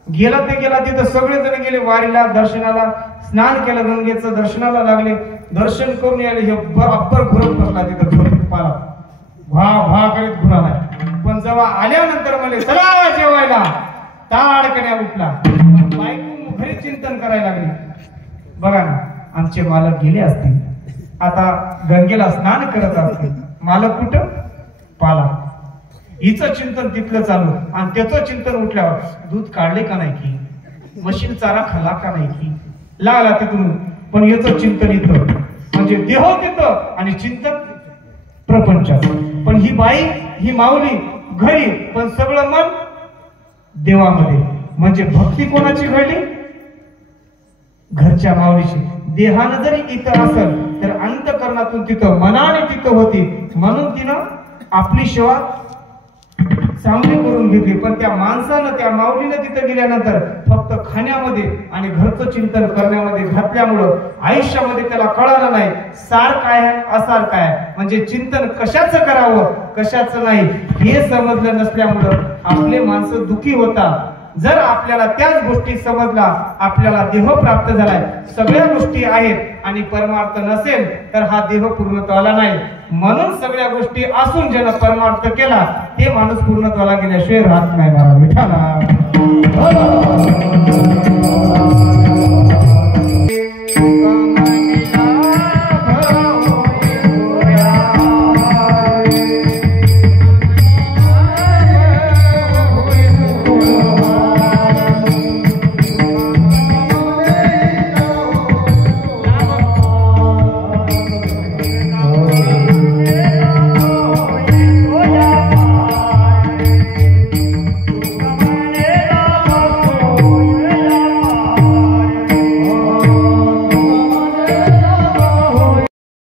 गेला ते गेला, तिथं सगळेजण गेले वारीला, दर्शनाला, स्नान केलं, गंगेचं दर्शनाला लागले. दर्शन करून यायला हे अप्पर घुरत बसला तिथं पाला, भा भा करीत घुराला. पण जेव्हा आल्यानंतर मला चला जेवायला, ताडकण्या उठला. बायको घरी चिंतन करायला लागली. बघा ना, आमचे मालक गेले असतील, आता गंगेला स्नान करत असतील, मालक कुठं पाला. हिचं चिंतन तिथलं चालू, आणि त्याचं चिंतन उठल्यावर दूध काढले का नाही की, मशीन चारा खाल्ला का नाही की, लागला तिथून. पण याचं चिंतन इथं, म्हणजे देह तिथं आणि चिंतन प्रपंचात. पण ही बाई, ही माऊली घरी, पण सगळं मन देवामध्ये. म्हणजे भक्ती कोणाची घडली? घरच्या माऊलीची. देहानं जरी इथं असेल तर अंतकरणातून तिथं, मनाने तिथं होती. म्हणून तिनं आपली सेवा चांगली करून घेतली. पण त्या माणसानं, त्या माऊलीनं तिथं गेल्यानंतर फक्त खाण्यामध्ये आणि घरचं चिंतन करण्यामध्ये घातल्यामुळं आयुष्यामध्ये त्याला कळालं नाही सार काय असार काय, म्हणजे चिंतन कशाचं करावं कशाचं नाही हे समजलं नसल्यामुळं आपले माणसं दुखी होतात. जर आपल्याला त्याच गोष्टी समजला, आपल्याला देह प्राप्त झालाय, सगळ्या गोष्टी आहेत आणि परमार्थ नसेल तर हा देह पूर्णत्वाला नाही. म्हणून सगळ्या गोष्टी असून ज्यानं परमार्थ केला ते माणूस पूर्णत्वाला गेल्याशिवाय राहत नाही. मला विठाला